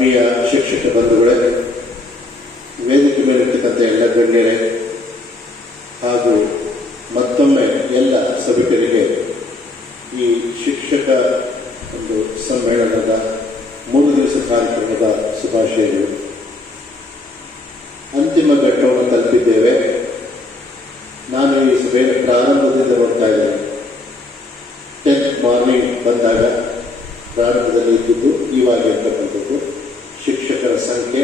ಆತ್ಮೀಯ ಶಿಕ್ಷಕ ಬಂಧುಗಳೇ, ವೇದಿಕೆ ಮೇಲಿರ್ತಕ್ಕಂಥ ಎಲ್ಲ ಗಣ್ಯರೇ ಹಾಗೂ ಮತ್ತೊಮ್ಮೆ ಎಲ್ಲ ಸಭಿಕರಿಗೆ ಈ ಶಿಕ್ಷಕ ಒಂದು ಸಮ್ಮೇಳನದ 3 ದಿವಸ ಕಾರ್ಯಕ್ರಮದ ಶುಭಾಶಯಗಳು. ಅಂತಿಮ ಘಟ್ಟವನ್ನು ತಲುಪಿದ್ದೇವೆ. ನಾನು ಈ ಸಭೆಯ ಪ್ರಾರಂಭದಿಂದ ನೋಡ್ತಾ ಇದ್ದೇನೆ. 10th ಮಾರ್ನಿಂಗ್ ಬಂದಾಗ ಪ್ರಾರಂಭದಲ್ಲಿ ಇದ್ದಿದ್ದು ಇವಾಗ ಇರ್ತಕ್ಕಂಥದ್ದು ಶಿಕ್ಷಕರ ಸಂಖ್ಯೆ,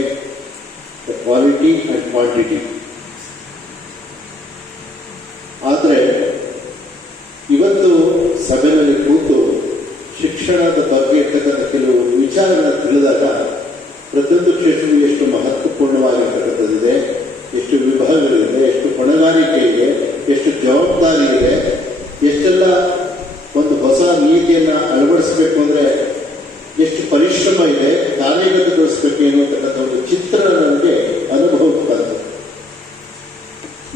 ಕ್ವಾಲಿಟಿ ಆ್ಯಂಡ್ ಕ್ವಾಂಟಿಟಿ. ಆದರೆ ಇವತ್ತು ಸಭೆಯಲ್ಲಿ ಕೂತು ಶಿಕ್ಷಣದ ಬಗ್ಗೆ ಇರ್ತಕ್ಕಂಥ ಕೆಲವು ವಿಚಾರಗಳನ್ನು ತಿಳಿದಾಗ ಪ್ರತಿಯೊಂದು ಕ್ಷೇತ್ರವು ಎಷ್ಟು ಮಹತ್ವಪೂರ್ಣವಾಗಿರ್ತಕ್ಕಂಥದ್ದಿದೆ, ಎಷ್ಟು ವಿಭಾಗಗಳಿದೆ, ಎಷ್ಟು ಹೊಣೆಗಾರಿಕೆ ಇದೆ, ಎಷ್ಟು ಜವಾಬ್ದಾರಿ ಇದೆ, ಎಷ್ಟೆಲ್ಲ ಒಂದು ಹೊಸ ನೀತಿಯನ್ನು ಅಳವಡಿಸಬೇಕು ಅಂದರೆ ಎಷ್ಟು ಪರಿಶ್ರಮ ಇದೆ, ಕಾರ್ಯಗತಗೊಳಿಸಬೇಕು ಎನ್ನುವಂತಕ್ಕಂಥ ಒಂದು ಚಿತ್ರ ನನಗೆ ಅನುಭವಕ್ಕೆ ಬಂತು.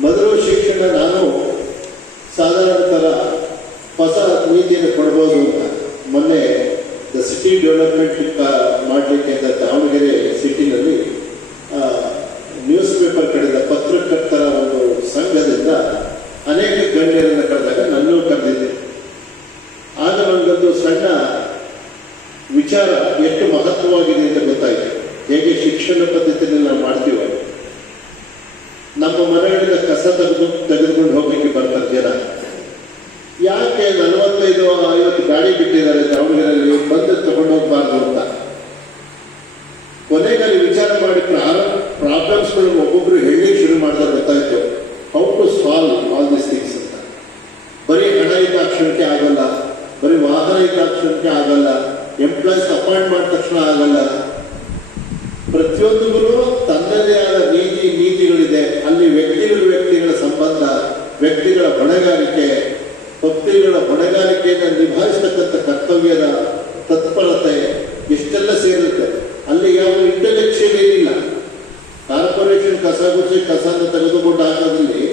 ಮೊದಲು ಶಿಕ್ಷಣ ನಾನು ಸಾಧಾರಣ ಥರ ಹೊಸ ನೀತಿಯನ್ನು ಕೊಡ್ಬೋದು ಅಂತ ಮೊನ್ನೆ ದ ಸಿಟಿ ಡೆವಲಪ್ಮೆಂಟ್ ಮಾಡಲಿಕ್ಕೆ ಅಂತ ದಾವಣಗೆರೆ ಸಿಟಿನಲ್ಲಿ ನ್ಯೂಸ್ ಪೇಪರ್ ಕಡೆದ ಪತ್ರಕರ್ತರ ಒಂದು ಸಂಘದಿಂದ ಅನೇಕ ಗಣ್ಯರನ್ನು ಕರೆದಾಗ ನನ್ನೂ ಕರೆದಿದ್ದೆ. ಆಗ ನನಗೊಂದು ಸಣ್ಣ ವಿಚಾರ ಎಷ್ಟು ಮಹತ್ವವಾಗಿದೆ ಅಂತ ಗೊತ್ತಾಯಿತು. ಹೇಗೆ ಶಿಕ್ಷಣ ಪದ್ಧತಿಯಲ್ಲಿ ನಾವು ಮಾಡ್ತೀವೋ, ನಮ್ಮ ಮನೆಗಳಿಂದ ಕಸ ತೆಗೆದುಕೊಂಡು ಹೋಗ್ಲಿಕ್ಕೆ ಬರ್ತಾರೆ ಜನ. ಯಾಕೆ 45-50 ಗಾಡಿ ಬಿಟ್ಟಿದ್ದಾರೆ ದಾವಣಗೆರೆಯಲ್ಲಿ, ಬಂದು ತಗೊಂಡು ಹೋಗ್ಬಾರ್ದು ಅಂತ. ಕೊನೆಯಲ್ಲಿ ವಿಚಾರ ಮಾಡಿ ಪ್ರಾಬ್ಲಮ್ಸ್ಗಳು ಒಬ್ಬೊಬ್ರು ಹೇಳಲಿಕ್ಕೆ ಶುರು ಮಾಡಿದ್ರೆ ಗೊತ್ತಾಯ್ತು how to solve all this things ಅಂತ. ಬರೀ ಹಣ ಇದ್ದಾಕ್ಷಣಕ್ಕೆ ಆಗಲ್ಲ, ಬರೀ ವಾಹನ ಇದ್ದಾಕ್ಷಣಕ್ಕೆ ಆಗಲ್ಲ, ಎಂಪ್ಲಾಯ್ಸ್ ಅಪಾಯಿಂಟ್ ಮಾಡಿದ ತಕ್ಷಣ ಆಗಲ್ಲ. ಪ್ರತಿಯೊಂದಿಗೂ ತನ್ನದೇ ಆದ ನೀತಿಗಳಿದೆ. ಅಲ್ಲಿ ವ್ಯಕ್ತಿಗಳ ಸಂಬಂಧ, ವ್ಯಕ್ತಿಗಳ ಹೊಣೆಗಾರಿಕೆ, ಭಕ್ತಿಗಳ ಹೊಣೆಗಾರಿಕೆಯನ್ನು ನಿಭಾಯಿಸತಕ್ಕಂಥ ಕರ್ತವ್ಯದ ತತ್ಪರತೆ ಇಷ್ಟೆಲ್ಲ ಸೇರುತ್ತೆ. ಅಲ್ಲಿ ಯಾವ ಇಂಟೆಲೆಕ್ಚುಯಲ್ ಏನಿಲ್ಲ. ಕಾರ್ಪೊರೇಷನ್ ಕಸನ ತೆಗೆದುಕೊಂಡು ಹಾಕೋದ್ರಲ್ಲಿ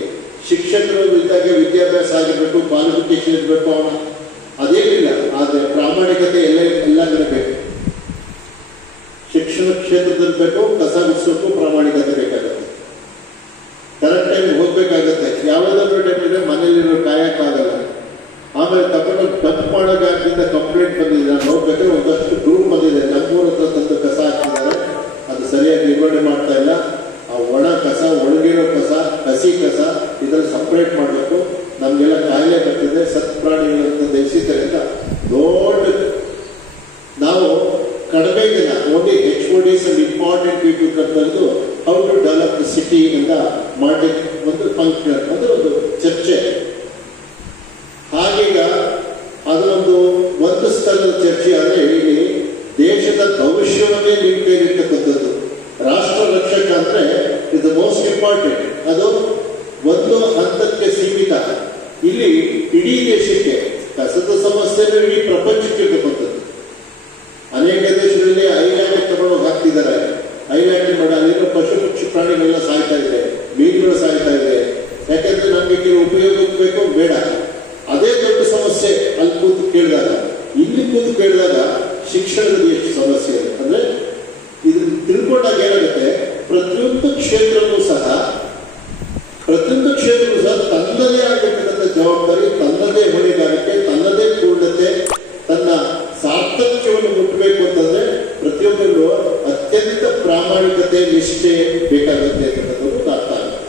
ಶಿಕ್ಷಕರು ಇದ್ದಾಗ ವಿದ್ಯಾಭ್ಯಾಸ ಆಗಿರ್ಬೇಕು, ಕ್ವಾಲಿಫಿಕೇಶನ್ ಇರಬೇಕು, ಅವನ ಅದೇನಿಲ್ಲ. ಆದರೆ ಪ್ರಾಮಾಣಿಕತೆ ಎಲ್ಲ ಬೇಕು. ಶಿಕ್ಷಣ ಕ್ಷೇತ್ರದಲ್ಲಿ ಬೇಕು, ಕಸ ಗುಡಿಸೋಕ್ಕೂ ಪ್ರಾಮಾಣಿಕತೆ ಬೇಕಾಗುತ್ತೆ. ಕರೆಕ್ಟ್ ಟೈಮ್ ಹೋಗ್ಬೇಕಾಗತ್ತೆ. ಯಾವುದಾದ್ರೂ ಟೈಮಿಗೆ ಮನೇಲಿರೋ ಕಾಯಕ್ಕಾಗಲ್ಲ. ಆಮೇಲೆ ತಗೊಂಡು ಡಂಪ್ ಮಾಡೋಕ್ಕಾಗಿಂದ ಕಂಪ್ಲೇಂಟ್ ಬಂದಿದೆ. ನಾನು ಹೋಗ್ಬೇಕಾದ್ರೆ ಒಂದಷ್ಟು ಗ್ರೂಪ್ ಬಂದಿದೆ, ನಮ್ಮೂರ ಹತ್ರ ತಂದು ಕಸ ಹಾಕ್ತಿದ್ದಾರೆ, ಅದು ಸರಿಯಾಗಿ ನಿರ್ವಹಣೆ ಮಾಡ್ತಾ ಇಲ್ಲ. ಆ ಒಣ ಕಸ, ಒಣಗಿರೋ ಕಸ, ಹಸಿ ಕಸ ಇದನ್ನು ಸಪ್ರೇಟ್ ಮಾಡಬೇಕು. ನಮಗೆಲ್ಲ ಕಾಯಿಲೆ ಬರ್ತಿದೆ, ಸತ್ ಪ್ರಾಣಿಗಳಂತ ಎಸಿತಾರೆ ಅಂತ ದೊಡ್ಡ. ನಾವು ಕಡಿಮೆ ದಿನ only HODs and important people ಕರೆದು how to develop the city ಅಂತ ಮಾಡಿ ಒಂದು ಫಂಕ್ಷನ್, ಅದು ಒಂದು ಚರ್ಚೆ. ಹಾಗೀಗ ಅದೊಂದು ಸ್ಥಳದ ಚರ್ಚೆ ಆದರೆ ಇಲ್ಲಿ ದೇಶದ ಭವಿಷ್ಯವನ್ನೇ ನಿಮ್ಮ ಕೈಲಿರ್ತಕ್ಕಂಥದ್ದು. ರಾಷ್ಟ್ರ ರಕ್ಷಕ ಅಂದರೆ ಇದು ಮೋಸ್ಟ್ ಇಂಪಾರ್ಟೆಂಟ್. ಅದು ಒಂದು ಹಂತಕ್ಕೆ ಸೀಮಿತ. ಇಲ್ಲಿ ಇಡೀ ದೇಶಕ್ಕೆ ಕಸದ ಸಮಸ್ಯೆಯನ್ನು ಇಡೀ ಪ್ರಪಂಚಕ್ಕೆ ಇರ್ತಕ್ಕಂಥದ್ದು. ಅನೇಕ ದೇಶಗಳಲ್ಲಿ ಐಲ್ಯಾಂಡ್ ತಗೊಂಡೋಗಿ ಹಾಕ್ತಿದ್ದಾರೆ. ಐಲ್ಯಾಂಡ್ ಮಾಡಿ ಅಲ್ಲಿರೋ ಪಶು ಪಕ್ಷಿ ಪ್ರಾಣಿಗಳೆಲ್ಲ ಸಾಯ್ತಾ ಇದೆ, ಮೀನುಗಳು ಸಾಯ್ತಾ ಇದೆ. ಯಾಕೆಂದ್ರೆ ನಮಗೆ ಕೆಲವು ಉಪಯೋಗಕ್ಕೆ ಬೇಕು, ಬೇಡ. ಅದೇ ದೊಡ್ಡ ಸಮಸ್ಯೆ ಅಲ್ಲಿ ಕೂತು ಕೇಳಿದಾಗ, ಇಲ್ಲಿ ಕೂತು ಕೇಳಿದಾಗ ಶಿಕ್ಷಣದಲ್ಲಿ ಎಷ್ಟು ಸಮಸ್ಯೆ ಇದೆ ಅಂದ್ರೆ ಇದನ್ನು ತಿಳ್ಕೊಂಡಾಗ ಏನಾಗುತ್ತೆ, ಪ್ರತಿಯೊಂದು ಕ್ಷೇತ್ರವೂ ಸಹ ತನ್ನದೇ ಆಗಿರ್ತಕ್ಕಂಥ ಜವಾಬ್ದಾರಿ, ತನ್ನದೇ ಹೊಣೆಗಾರಿಕೆ, ತನ್ನದೇ ಪೂರ್ಣತೆ, ತನ್ನ ಸಾರ್ಥಕ್ಯವನ್ನು ಮುಟ್ಟಬೇಕು ಅಂತಂದ್ರೆ ಪ್ರತಿಯೊಬ್ಬರಿಗೂ ಅತ್ಯಂತ ಪ್ರಾಮಾಣಿಕತೆ, ನಿಷ್ಠೆ ಬೇಕಾಗುತ್ತೆ ಅಂತಕ್ಕಂಥದ್ದು ಅರ್ಥ ಆಗುತ್ತೆ.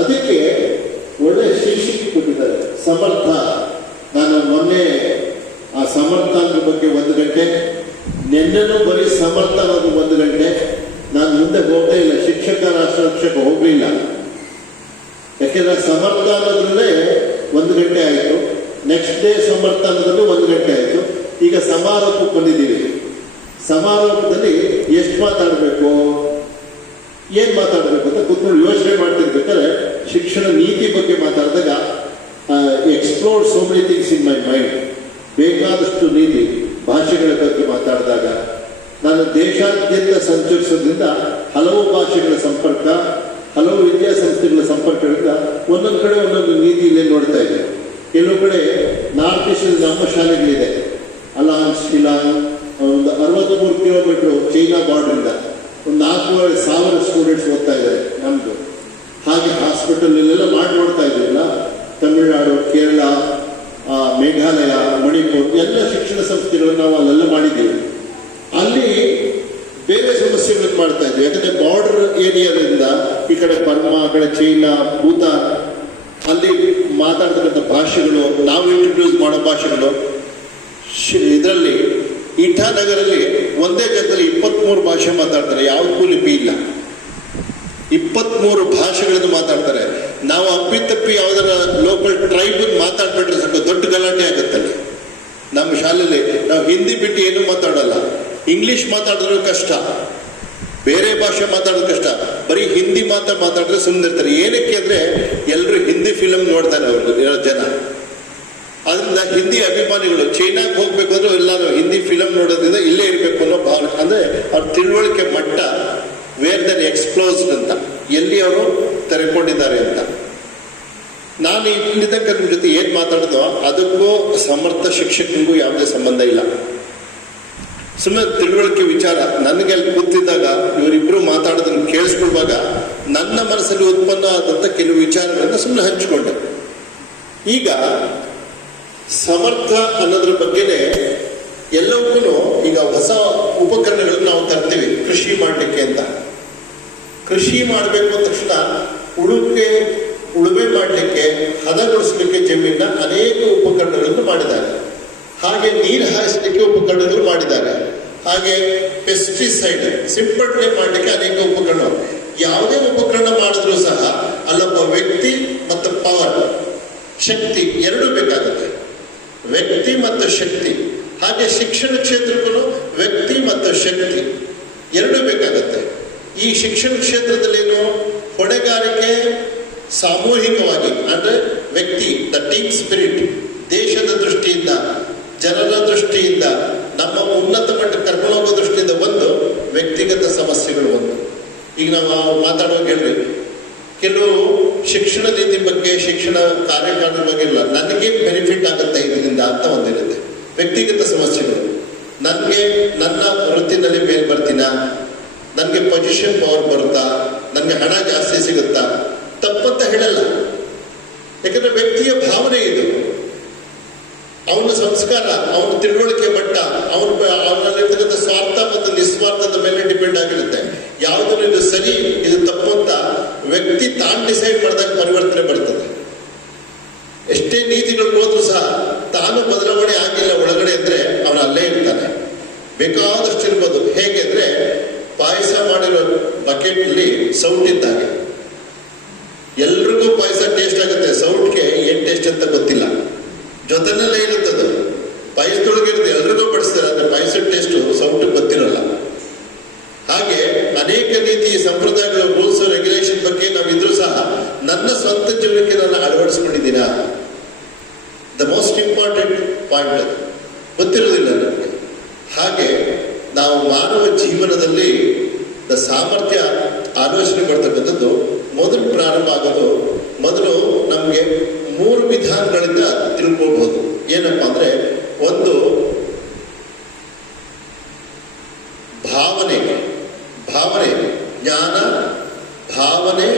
ಅದಕ್ಕೆ ಒಳ್ಳೆ ಶೀರ್ಷಿಕೆ ಕೊಟ್ಟಿದ್ದಾರೆ, ಸಮರ್ಥ. ನಾನು ಮೊನ್ನೆ ಆ ಸಮರ್ಥ ಅನ್ನೋ ಬಗ್ಗೆ 1 ಗಂಟೆ, ನಿನ್ನೆನೂ ಬರೀ ಸಮರ್ಥ ಅನ್ನೋದು 1 ಗಂಟೆ. ನಾನು ಮುಂದೆ ಹೋಗಲೇ ಇಲ್ಲ, ಶಿಕ್ಷಕ ರಾಷ್ಟ್ರ ರಕ್ಷಕ ಹೋಗಲಿಲ್ಲ. ಯಾಕೆಂದ್ರೆ ಸಮರ್ಥ ಅನ್ನೋದ್ರಲ್ಲೇ 1 ಗಂಟೆ ಆಯಿತು. ನೆಕ್ಸ್ಟ್ ಡೇ ಸಮರ್ಥ ಅನ್ನೋದ್ರಲ್ಲಿ 1 ಗಂಟೆ ಆಯಿತು. ಈಗ ಸಮಾರೋಪಕ್ಕೆ ಬಂದಿದ್ದೀವಿ. ಸಮಾರೋಪದಲ್ಲಿ ಎಷ್ಟು ಮಾತಾಡಬೇಕು, ಏನು ಮಾತಾಡಬೇಕು ಅಂತ ಕೂತ್ಕೊಂಡು ಯೋಚನೆ ಮಾಡ್ತಿರ್ಬೇಕಾದ್ರೆ ಶಿಕ್ಷಣ ನೀತಿ ಬಗ್ಗೆ ಮಾತಾಡಿದಾಗ explore so many things in my mind. ಬೇಕಾದಷ್ಟು ನೀತಿ ಭಾಷೆಗಳ ಬಗ್ಗೆ ಮಾತಾಡಿದಾಗ ನಾನು ದೇಶಾದ್ಯಂತ ಸಂಚರಿಸೋದ್ರಿಂದ ಹಲವು ಭಾಷೆಗಳ ಸಂಪರ್ಕ, ಹಲವು ವಿದ್ಯಾಸಂಸ್ಥೆಗಳ ಸಂಪರ್ಕದಿಂದ ಒಂದೊಂದು ಕಡೆ ಒಂದೊಂದು ನೀತಿಯಲ್ಲಿ ನೋಡ್ತಾ ಇದ್ದೇವೆ. ಕೆಲವು ಕಡೆ ನಾರ್ತ್ ಈಸ್ಟ್ ನಮ್ಮ ಶಾಲೆಗಳಿದೆ, ಅಲಾಂಗ್, ಶಿಲಾಂಗ್, ಒಂದು 60 43 ಕಿಲೋಮೀಟರ್ ಚೈನಾ ಬಾರ್ಡ್ರಿಂದ ಒಂದು 4,500 ಸ್ಟೂಡೆಂಟ್ಸ್ ಓದ್ತಾ ಇದ್ದಾರೆ ನಮ್ದು. ಹಾಗೆ ಹಾಸ್ಪಿಟಲ್ ಇಲ್ಲೆಲ್ಲ ಮಾಡಿ ನೋಡ್ತಾ ಇದ್ದೀವಲ್ಲ, ತಮಿಳುನಾಡು, ಕೇರಳ, ಮೇಘಾಲಯ, ಮಣಿಪುರ್ ಎಲ್ಲ ಶಿಕ್ಷಣ ಸಂಸ್ಥೆಗಳನ್ನು ನಾವು ಅಲ್ಲೆಲ್ಲ ಮಾಡಿದ್ದೀವಿ. ಅಲ್ಲಿ ಬೇರೆ ಸಮಸ್ಯೆಗಳನ್ನು ಮಾಡ್ತಾ ಇದ್ವಿ. ಯಾಕಂದ್ರೆ ಬಾರ್ಡರ್ ಏರಿಯಾದಿಂದ ಈ ಕಡೆ ಬರ್ಮಾ, ಆ ಕಡೆ ಚೈನಾ, ಭೂತಾನ್, ಅಲ್ಲಿ ಮಾತಾಡ್ತಕ್ಕಂಥ ಭಾಷೆಗಳು, ನಾವು ಇಂಟ್ರೊಡ್ಯೂಸ್ ಮಾಡೋ ಭಾಷೆಗಳು, ಇದರಲ್ಲಿ ಇಟಾನಗರಲ್ಲಿ ಒಂದೇ ಜಾಗದಲ್ಲಿ 23 ಭಾಷೆ ಮಾತಾಡ್ತಾರೆ. ಯಾವುದಕ್ಕೂ ಲಿಪಿ ಇಲ್ಲ. 23 ಭಾಷೆಗಳನ್ನು ಮಾತಾಡ್ತಾರೆ. ನಾವು ಅಪ್ಪಿತಪ್ಪಿ ಯಾವುದರ ಲೋಕಲ್ ಟ್ರೈಬ್ ಮಾತಾಡ್ಬಿಟ್ರೆ ಸ್ವಲ್ಪ ದೊಡ್ಡ ಗಲಾಟೆ ಆಗುತ್ತಲ್ಲ. ನಮ್ಮ ಶಾಲೆಯಲ್ಲಿ ನಾವು ಹಿಂದಿ ಬಿಟ್ಟು ಏನೂ ಮಾತಾಡಲ್ಲ. ಇಂಗ್ಲಿಷ್ ಮಾತಾಡಿದ್ರು ಕಷ್ಟ, ಬೇರೆ ಭಾಷೆ ಮಾತಾಡೋದು ಕಷ್ಟ. ಬರೀ ಹಿಂದಿ ಮಾತಾಡಿದ್ರೆ ಸುಮ್ಮನೆ ಇರ್ತಾರೆ. ಏನಕ್ಕೆ ಅಂದ್ರೆ ಎಲ್ಲರೂ ಹಿಂದಿ ಫಿಲಮ್ ನೋಡ್ತಾರೆ ಅವರು ಜನ. ಅದರಿಂದ ಹಿಂದಿ ಅಭಿಮಾನಿಗಳು ಚೈನಾಗೆ ಹೋಗ್ಬೇಕು ಅಂದ್ರೆ ಎಲ್ಲರೂ ಹಿಂದಿ ಫಿಲಮ್ ನೋಡೋದ್ರಿಂದ ಇಲ್ಲೇ ಇರಬೇಕು ಅನ್ನೋ ಭಾವನೆ. ಅಂದ್ರೆ ಅವ್ರ ತಿಳುವಳಿಕೆ ಮಟ್ಟ ವೇರ್ ದನ್ ಎಕ್ಸ್ಪ್ಲೋಸ್ಡ್ ಅಂತ, ಎಲ್ಲಿ ಅವರು ತೆರೆಕೊಂಡಿದ್ದಾರೆ ಅಂತ. ನಾನು ಇಲ್ಲಿದ್ದ ನಿಮ್ಮ ಜೊತೆ ಏನ್ ಮಾತಾಡೋದು ಅದಕ್ಕೂ ಸಮರ್ಥ ಶಿಕ್ಷಕನಿಗೂ ಯಾವುದೇ ಸಂಬಂಧ ಇಲ್ಲ. ಸುಮ್ಮನೆ ತಿಳುವಳಿಕೆ ವಿಚಾರ. ನನಗೆ ಅಲ್ಲಿ ಕೂತಿದ್ದಾಗ ಇವರಿಬ್ರು ಮಾತಾಡೋದನ್ನು ಕೇಳಿಸ್ಕೊಳ್ವಾಗ ನನ್ನ ಮನಸ್ಸಲ್ಲಿ ಉತ್ಪನ್ನ ಆದಂತ ಕೆಲವು ವಿಚಾರಗಳನ್ನ ಸುಮ್ಮನೆ ಹಂಚಿಕೊಂಡೆ. ಈಗ ಸಮರ್ಥ ಅನ್ನೋದ್ರ ಬಗ್ಗೆನೆ ಎಲ್ಲವಕ್ಕೂ ಈಗ ಹೊಸ ಉಪಕರಣಗಳನ್ನ ನಾವು ತರ್ತೀವಿ ಕೃಷಿ ಮಾಡಲಿಕ್ಕೆ ಅಂತ. ಕೃಷಿ ಮಾಡಬೇಕು ಅಂದ ತಕ್ಷಣ ಉಳುಮೆ ಮಾಡಲಿಕ್ಕೆ, ಹದಗೊಳಿಸಲಿಕ್ಕೆ ಜಮೀನ ಅನೇಕ ಉಪಕರಣಗಳನ್ನು ಮಾಡಿದ್ದಾರೆ. ಹಾಗೆ ನೀರು ಹಾಯಿಸಲಿಕ್ಕೆ ಉಪಕರಣಗಳು ಮಾಡಿದ್ದಾರೆ. ಹಾಗೆ ಪೆಸ್ಟಿಸೈಡ್ ಸಿಂಪಡಣೆ ಮಾಡಲಿಕ್ಕೆ ಅನೇಕ ಉಪಕರಣ. ಯಾವುದೇ ಉಪಕರಣ ಮಾಡಿದ್ರೂ ಸಹ ಅಲ್ಲೊಬ್ಬ ವ್ಯಕ್ತಿ ಮತ್ತು ಪವರ್, ಶಕ್ತಿ ಎರಡೂ ಬೇಕಾಗುತ್ತೆ. ವ್ಯಕ್ತಿ ಮತ್ತು ಶಕ್ತಿ. ಹಾಗೆ ಶಿಕ್ಷಣ ಕ್ಷೇತ್ರಕ್ಕೂ ವ್ಯಕ್ತಿ ಮತ್ತು ಶಕ್ತಿ ಎರಡೂ ಬೇಕಾಗುತ್ತೆ. ಈ ಶಿಕ್ಷಣ ಕ್ಷೇತ್ರದಲ್ಲೇನು ಹೊಣೆಗಾರಿಕೆ ಸಾಮೂಹಿಕವಾಗಿ ಅಂದ್ರೆ ವ್ಯಕ್ತಿ, ದ ಟೀಮ್ ಸ್ಪಿರಿಟ್, ದೇಶದ ದೃಷ್ಟಿಯಿಂದ, ಜನರ ದೃಷ್ಟಿಯಿಂದ, ನಮ್ಮ ಉನ್ನತ ಮಟ್ಟಕ್ಕೆ ಕರ್ಕೊಂಡು ಹೋಗೋ ದೃಷ್ಟಿಯಿಂದ ಒಂದು, ವ್ಯಕ್ತಿಗತ ಸಮಸ್ಯೆಗಳು ಒಂದು. ಈಗ ನಾವು ಮಾತಾಡುವಾಗ ಹೇಳ್ರಿ, ಕೆಲವು ಶಿಕ್ಷಣ ನೀತಿ ಬಗ್ಗೆ, ಶಿಕ್ಷಣ ಕಾರ್ಯಕ್ರಮದ ಬಗ್ಗೆ ಇಲ್ಲ, ನನಗೆ ಬೆನಿಫಿಟ್ ಆಗುತ್ತೆ ಇದರಿಂದ ಅಂತ ಒಂದಿರುತ್ತೆ. ವ್ಯಕ್ತಿಗತ ಸಮಸ್ಯೆಗಳು, ನನಗೆ ನನ್ನ ವೃತ್ತಿನಲ್ಲಿ ಮೇಲ್ ಬರ್ತೀನ, ನನಗೆ ಪೊಸಿಷನ್ ಪವರ್ ಬರುತ್ತಾ, ನನಗೆ ಹಣ ಜಾಸ್ತಿ ಸಿಗುತ್ತಾ, ತಪ್ಪಂತ ಹೇಳಲ್ಲ. ಯಾಕಂದ್ರೆ ವ್ಯಕ್ತಿಯ ಭಾವನೆ ಇದು, ಅವನ ಸಂಸ್ಕಾರ, ಅವನ ತಿಳುವಳಿಕೆ ಮಟ್ಟ, ಅವನಲ್ಲಿರ್ತಕ್ಕಂಥ ಸ್ವಾರ್ಥ ಮತ್ತು ನಿಸ್ವಾರ್ಥದ ಮೇಲೆ ಡಿಪೆಂಡ್ ಆಗಿರುತ್ತೆ. ಯಾವುದನ್ನು ಇದು ಸರಿ, ಇದು ತಪ್ಪು ಅಂತ ವ್ಯಕ್ತಿ ತಾನು ಡಿಸೈಡ್ ಮಾಡಿದಾಗ ಪರಿವರ್ತನೆ ಬರ್ತದೆ. ಎಷ್ಟೇ ನೀತಿಗಳು ಹೋದ್ರೂ ಸಹ ತಾನು ಬದಲಾವಣೆ ಆಗಿಲ್ಲ ಒಳಗಡೆ ಅಂದ್ರೆ ಅವನು ಅಲ್ಲೇ ಇರ್ತಾನೆ. ಬೇಕಾದಷ್ಟು ಇರ್ಬೋದು. ಹೇಗೆ ಅಂದ್ರೆ ಪಾಯಸ ಮಾಡಿರೋ ಬಕೆಟ್ ನಲ್ಲಿ ಸೌಟ್ ಇದ್ದಾಗೆ. ಎಲ್ರಿಗೂ ಪಾಯಸ ಟೇಸ್ಟ್ ಆಗುತ್ತೆ, ಸೌಟ್ಗೆ ಏನ್ ಟೇಸ್ಟ್ ಅಂತ ಗೊತ್ತಿಲ್ಲ. ಜೊತೆನಲ್ಲೇ ಇರುತ್ತದು, ಪಾಯಸದೊಳಗಿರುತ್ತೆ, ಎಲ್ರಿಗೂ ಬಡಿಸ್ತಾರೆ. ಆದ್ರೆ ಪಾಯಸದ ಟೇಸ್ಟ್ ಸೌಟ್ ಗೊತ್ತಿರಲ್ಲ. ಹಾಗೆ ಅನೇಕ ರೀತಿ ಸಂಪ್ರದಾಯಗಳ ರೂಲ್ಸ್ ರೆಗ್ಯುಲೇಷನ್ ಬಗ್ಗೆ ನಾವಿದ್ರೂ ಸಹ ನನ್ನ ಸ್ವಂತ ಜೀವನಕ್ಕೆ ನಾನು ಅಳವಡಿಸ್ಕೊಂಡಿದ್ದೀನ. ದ ಮೋಸ್ಟ್ ಇಂಪಾರ್ಟೆಂಟ್ ಪಾಯಿಂಟ್ ಗೊತ್ತಿರೋದಿಲ್ಲ ನನಗೆ. ಹಾಗೆ ನಾವು ಮಾನವ ಜೀವನದಲ್ಲಿ ಸಾಮರ್ಥ್ಯ ಆಲೋಚನೆ ಮಾಡ್ತಕ್ಕಂಥದ್ದು ಮೊದಲು ಪ್ರಾರಂಭ ಆಗೋದು, ಮೊದಲು ನಮಗೆ 3 ವಿಧಾನಗಳಿಂದ ತಿಳ್ಕೊಳ್ಬಹುದು. ಏನಪ್ಪಾ ಅಂದ್ರೆ, ಒಂದು ಭಾವನೆ, ಜ್ಞಾನ, ಭಾವನೆ,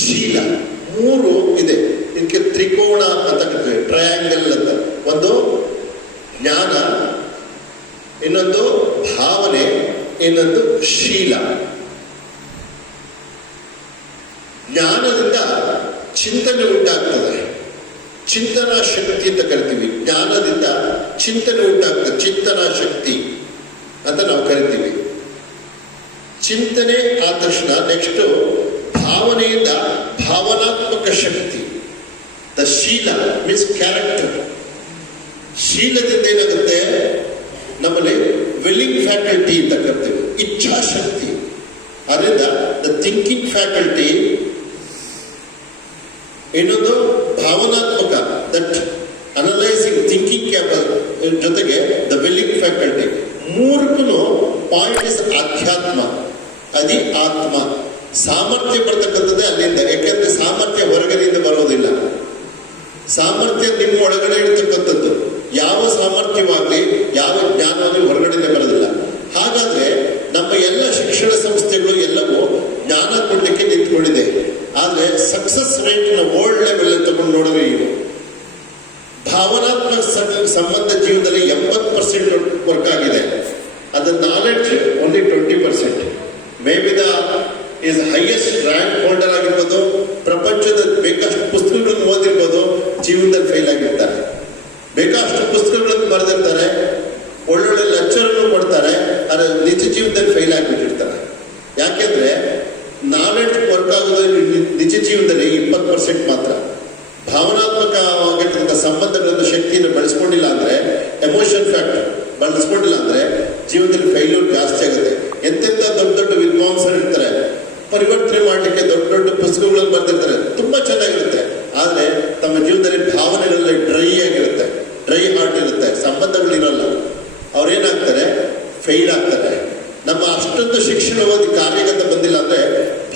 ಶೀಲ, 3 ಇದೆ. ಇದಕ್ಕೆ ತ್ರಿಕೋಣ ಅಂತ ಕರೀತೀವಿ, ಟ್ರಯಾಂಗಲ್ ಅಂತ. ಒಂದು ಜ್ಞಾನ, ಇನ್ನೊಂದು ಭಾವನೆ, ಇನ್ನೊಂದು ಶೀಲ. ಜ್ಞಾನದಿಂದ ಚಿಂತನೆ ಉಂಟಾಗ್ತದೆ, ಚಿಂತನಾ ಶಕ್ತಿ ಅಂತ ಕರಿತೀವಿ. ಜ್ಞಾನದಿಂದ ಚಿಂತನೆ ಉಂಟಾಗ್ತದೆ, ಚಿಂತನಾ ಶಕ್ತಿ ಅಂತ ನಾವು ಕರಿತೀವಿ. ಚಿಂತನೆ ಆದ ತಕ್ಷಣ ನೆಕ್ಸ್ಟ್ ಭಾವನೆಯಿಂದ ಭಾವನಾತ್ಮಕ ಶಕ್ತಿ, ದ ಶೀಲ ಮೀನ್ಸ್ ಕ್ಯಾರೆಕ್ಟರ್. ಶೀಲದಿಂದ ಏನಾಗುತ್ತೆ, ನಮ್ಮಲ್ಲಿ ವಿಲ್ಲಿಂಗ್ ಫ್ಯಾಕಲ್ಟಿ ಅಂತ ಕರಿತೀವಿ, ಇಚ್ಛಾಶಕ್ತಿ. ಅದರಿಂದ ದ ಥಿಂಕಿಂಗ್ ಫ್ಯಾಕಲ್ಟಿ. ಇನ್ನೊಂದು ಭಾವನಾತ್ಮಕ, ದಟ್ ಅನಲೈಸಿಂಗ್ ಥಿಂಕಿಂಗ್ ಕ್ಯಾಪಲ್ ಜೊತೆಗೆ ದ ವಿಲ್ಲಿಂಗ್ ಫ್ಯಾಕಲ್ಟಿ. 3ಕ್ಕೂ ಪಾಯಿಂಟ್ ಇಸ್ ಆಧ್ಯಾತ್ಮ, ಅದಿ ಆತ್ಮ. ಸಾಮರ್ಥ್ಯ ಬರ್ತಕ್ಕಂಥದ್ದೇ ಅಲ್ಲಿಂದ. ಯಾಕೆಂದ್ರೆ ಸಾಮರ್ಥ್ಯ ಹೊರಗಡೆಯಿಂದ ಬರೋದಿಲ್ಲ, ಸಾಮರ್ಥ್ಯ ನಿಮ್ಮ ಒಳಗಡೆ ಇರ್ತಕ್ಕಂಥದ್ದು. ಯಾವ ಸಾಮರ್ಥ್ಯವಾಗಲಿ, ಯಾವ ಜ್ಞಾನವಾಗಲಿ ಹೊರಗಡೆನೆ ಬರೋದಿಲ್ಲ. the knowledge only 20%. Maybe the is highest rank holder ಆಗಿರ್ಬೋದು, ಪ್ರಪಂಚದ ಬೇಕಾಷ್ಟು ಪುಸ್ತಕಗಳನ್ನು ಓದಿರ್ಬೋದು, ಜೀವನದಲ್ಲಿ ಫೇಲ್ ಆಗಿರ್ತಾರೆ. ಬೇಕಾಷ್ಟು ಪುಸ್ತಕಗಳನ್ನು ಬರೆದಿರ್ತಾರೆ, ಒಳ್ಳೊಳ್ಳೆ ಲೆಕ್ಚರನ್ನು ಕೊಡ್ತಾರೆ, ಆದರೆ ನಿಜ ಜೀವನದಲ್ಲಿ ಫೇಲ್ ಆಗಿಬಿಟ್ಟಿರ್ತಾರೆ. ಯಾಕೆಂದ್ರೆ ನಾಲೆಡ್ಜ್ ವರ್ಕ್ ಆಗೋದು ನಿಜ ಜೀವನದಲ್ಲಿ 20% ಮಾತ್ರ. ಭಾವನಾತ್ಮಕವಾಗಿರ್ತಕ್ಕಂಥ ಸಂಬಂಧಗಳನ್ನು ಶಕ್ತಿಯನ್ನು ಬೆಳೆಸ್ಕೊಂಡಿಲ್ಲ ಅಂದ್ರೆ, ಎಮೋಷನ್ ಫ್ಯಾಕ್ಟರ್ ಬಳಸ್ಕೊಂಡಿಲ್ಲ ಅಂದ್ರೆ ಜೀವನದಲ್ಲಿ ಫೇಲ್ಯೂರ್ ಜಾಸ್ತಿ ಆಗುತ್ತೆ. ಎಂತೆಂಥ ದೊಡ್ಡ ದೊಡ್ಡ ವಿದ್ವಾಂಸರು ಇರ್ತಾರೆ, ಪರಿವರ್ತನೆ ಮಾಡಲಿಕ್ಕೆ ದೊಡ್ಡ ದೊಡ್ಡ ಪುಸ್ತಕಗಳನ್ನು ಬರೆದಿರ್ತಾರೆ, ತುಂಬಾ ಚೆನ್ನಾಗಿರುತ್ತೆ. ಆದ್ರೆ ತಮ್ಮ ಜೀವನದಲ್ಲಿ ಭಾವನೆಗಳಲ್ಲಿ ಡ್ರೈ ಆಗಿರುತ್ತೆ, ಡ್ರೈ ಹಾರ್ಟ್ ಇರುತ್ತೆ, ಸಂಬಂಧಗಳಿರಲ್ಲ. ಅವ್ರೇನಾಗ್ತಾರೆ, ಫೇಲ್ ಆಗ್ತಾರೆ. ನಮ್ಮ ಅಷ್ಟೊಂದು ಶಿಕ್ಷಣ ಓದಿ ಕಾರ್ಯಗತ ಬಂದಿಲ್ಲ ಅಂದ್ರೆ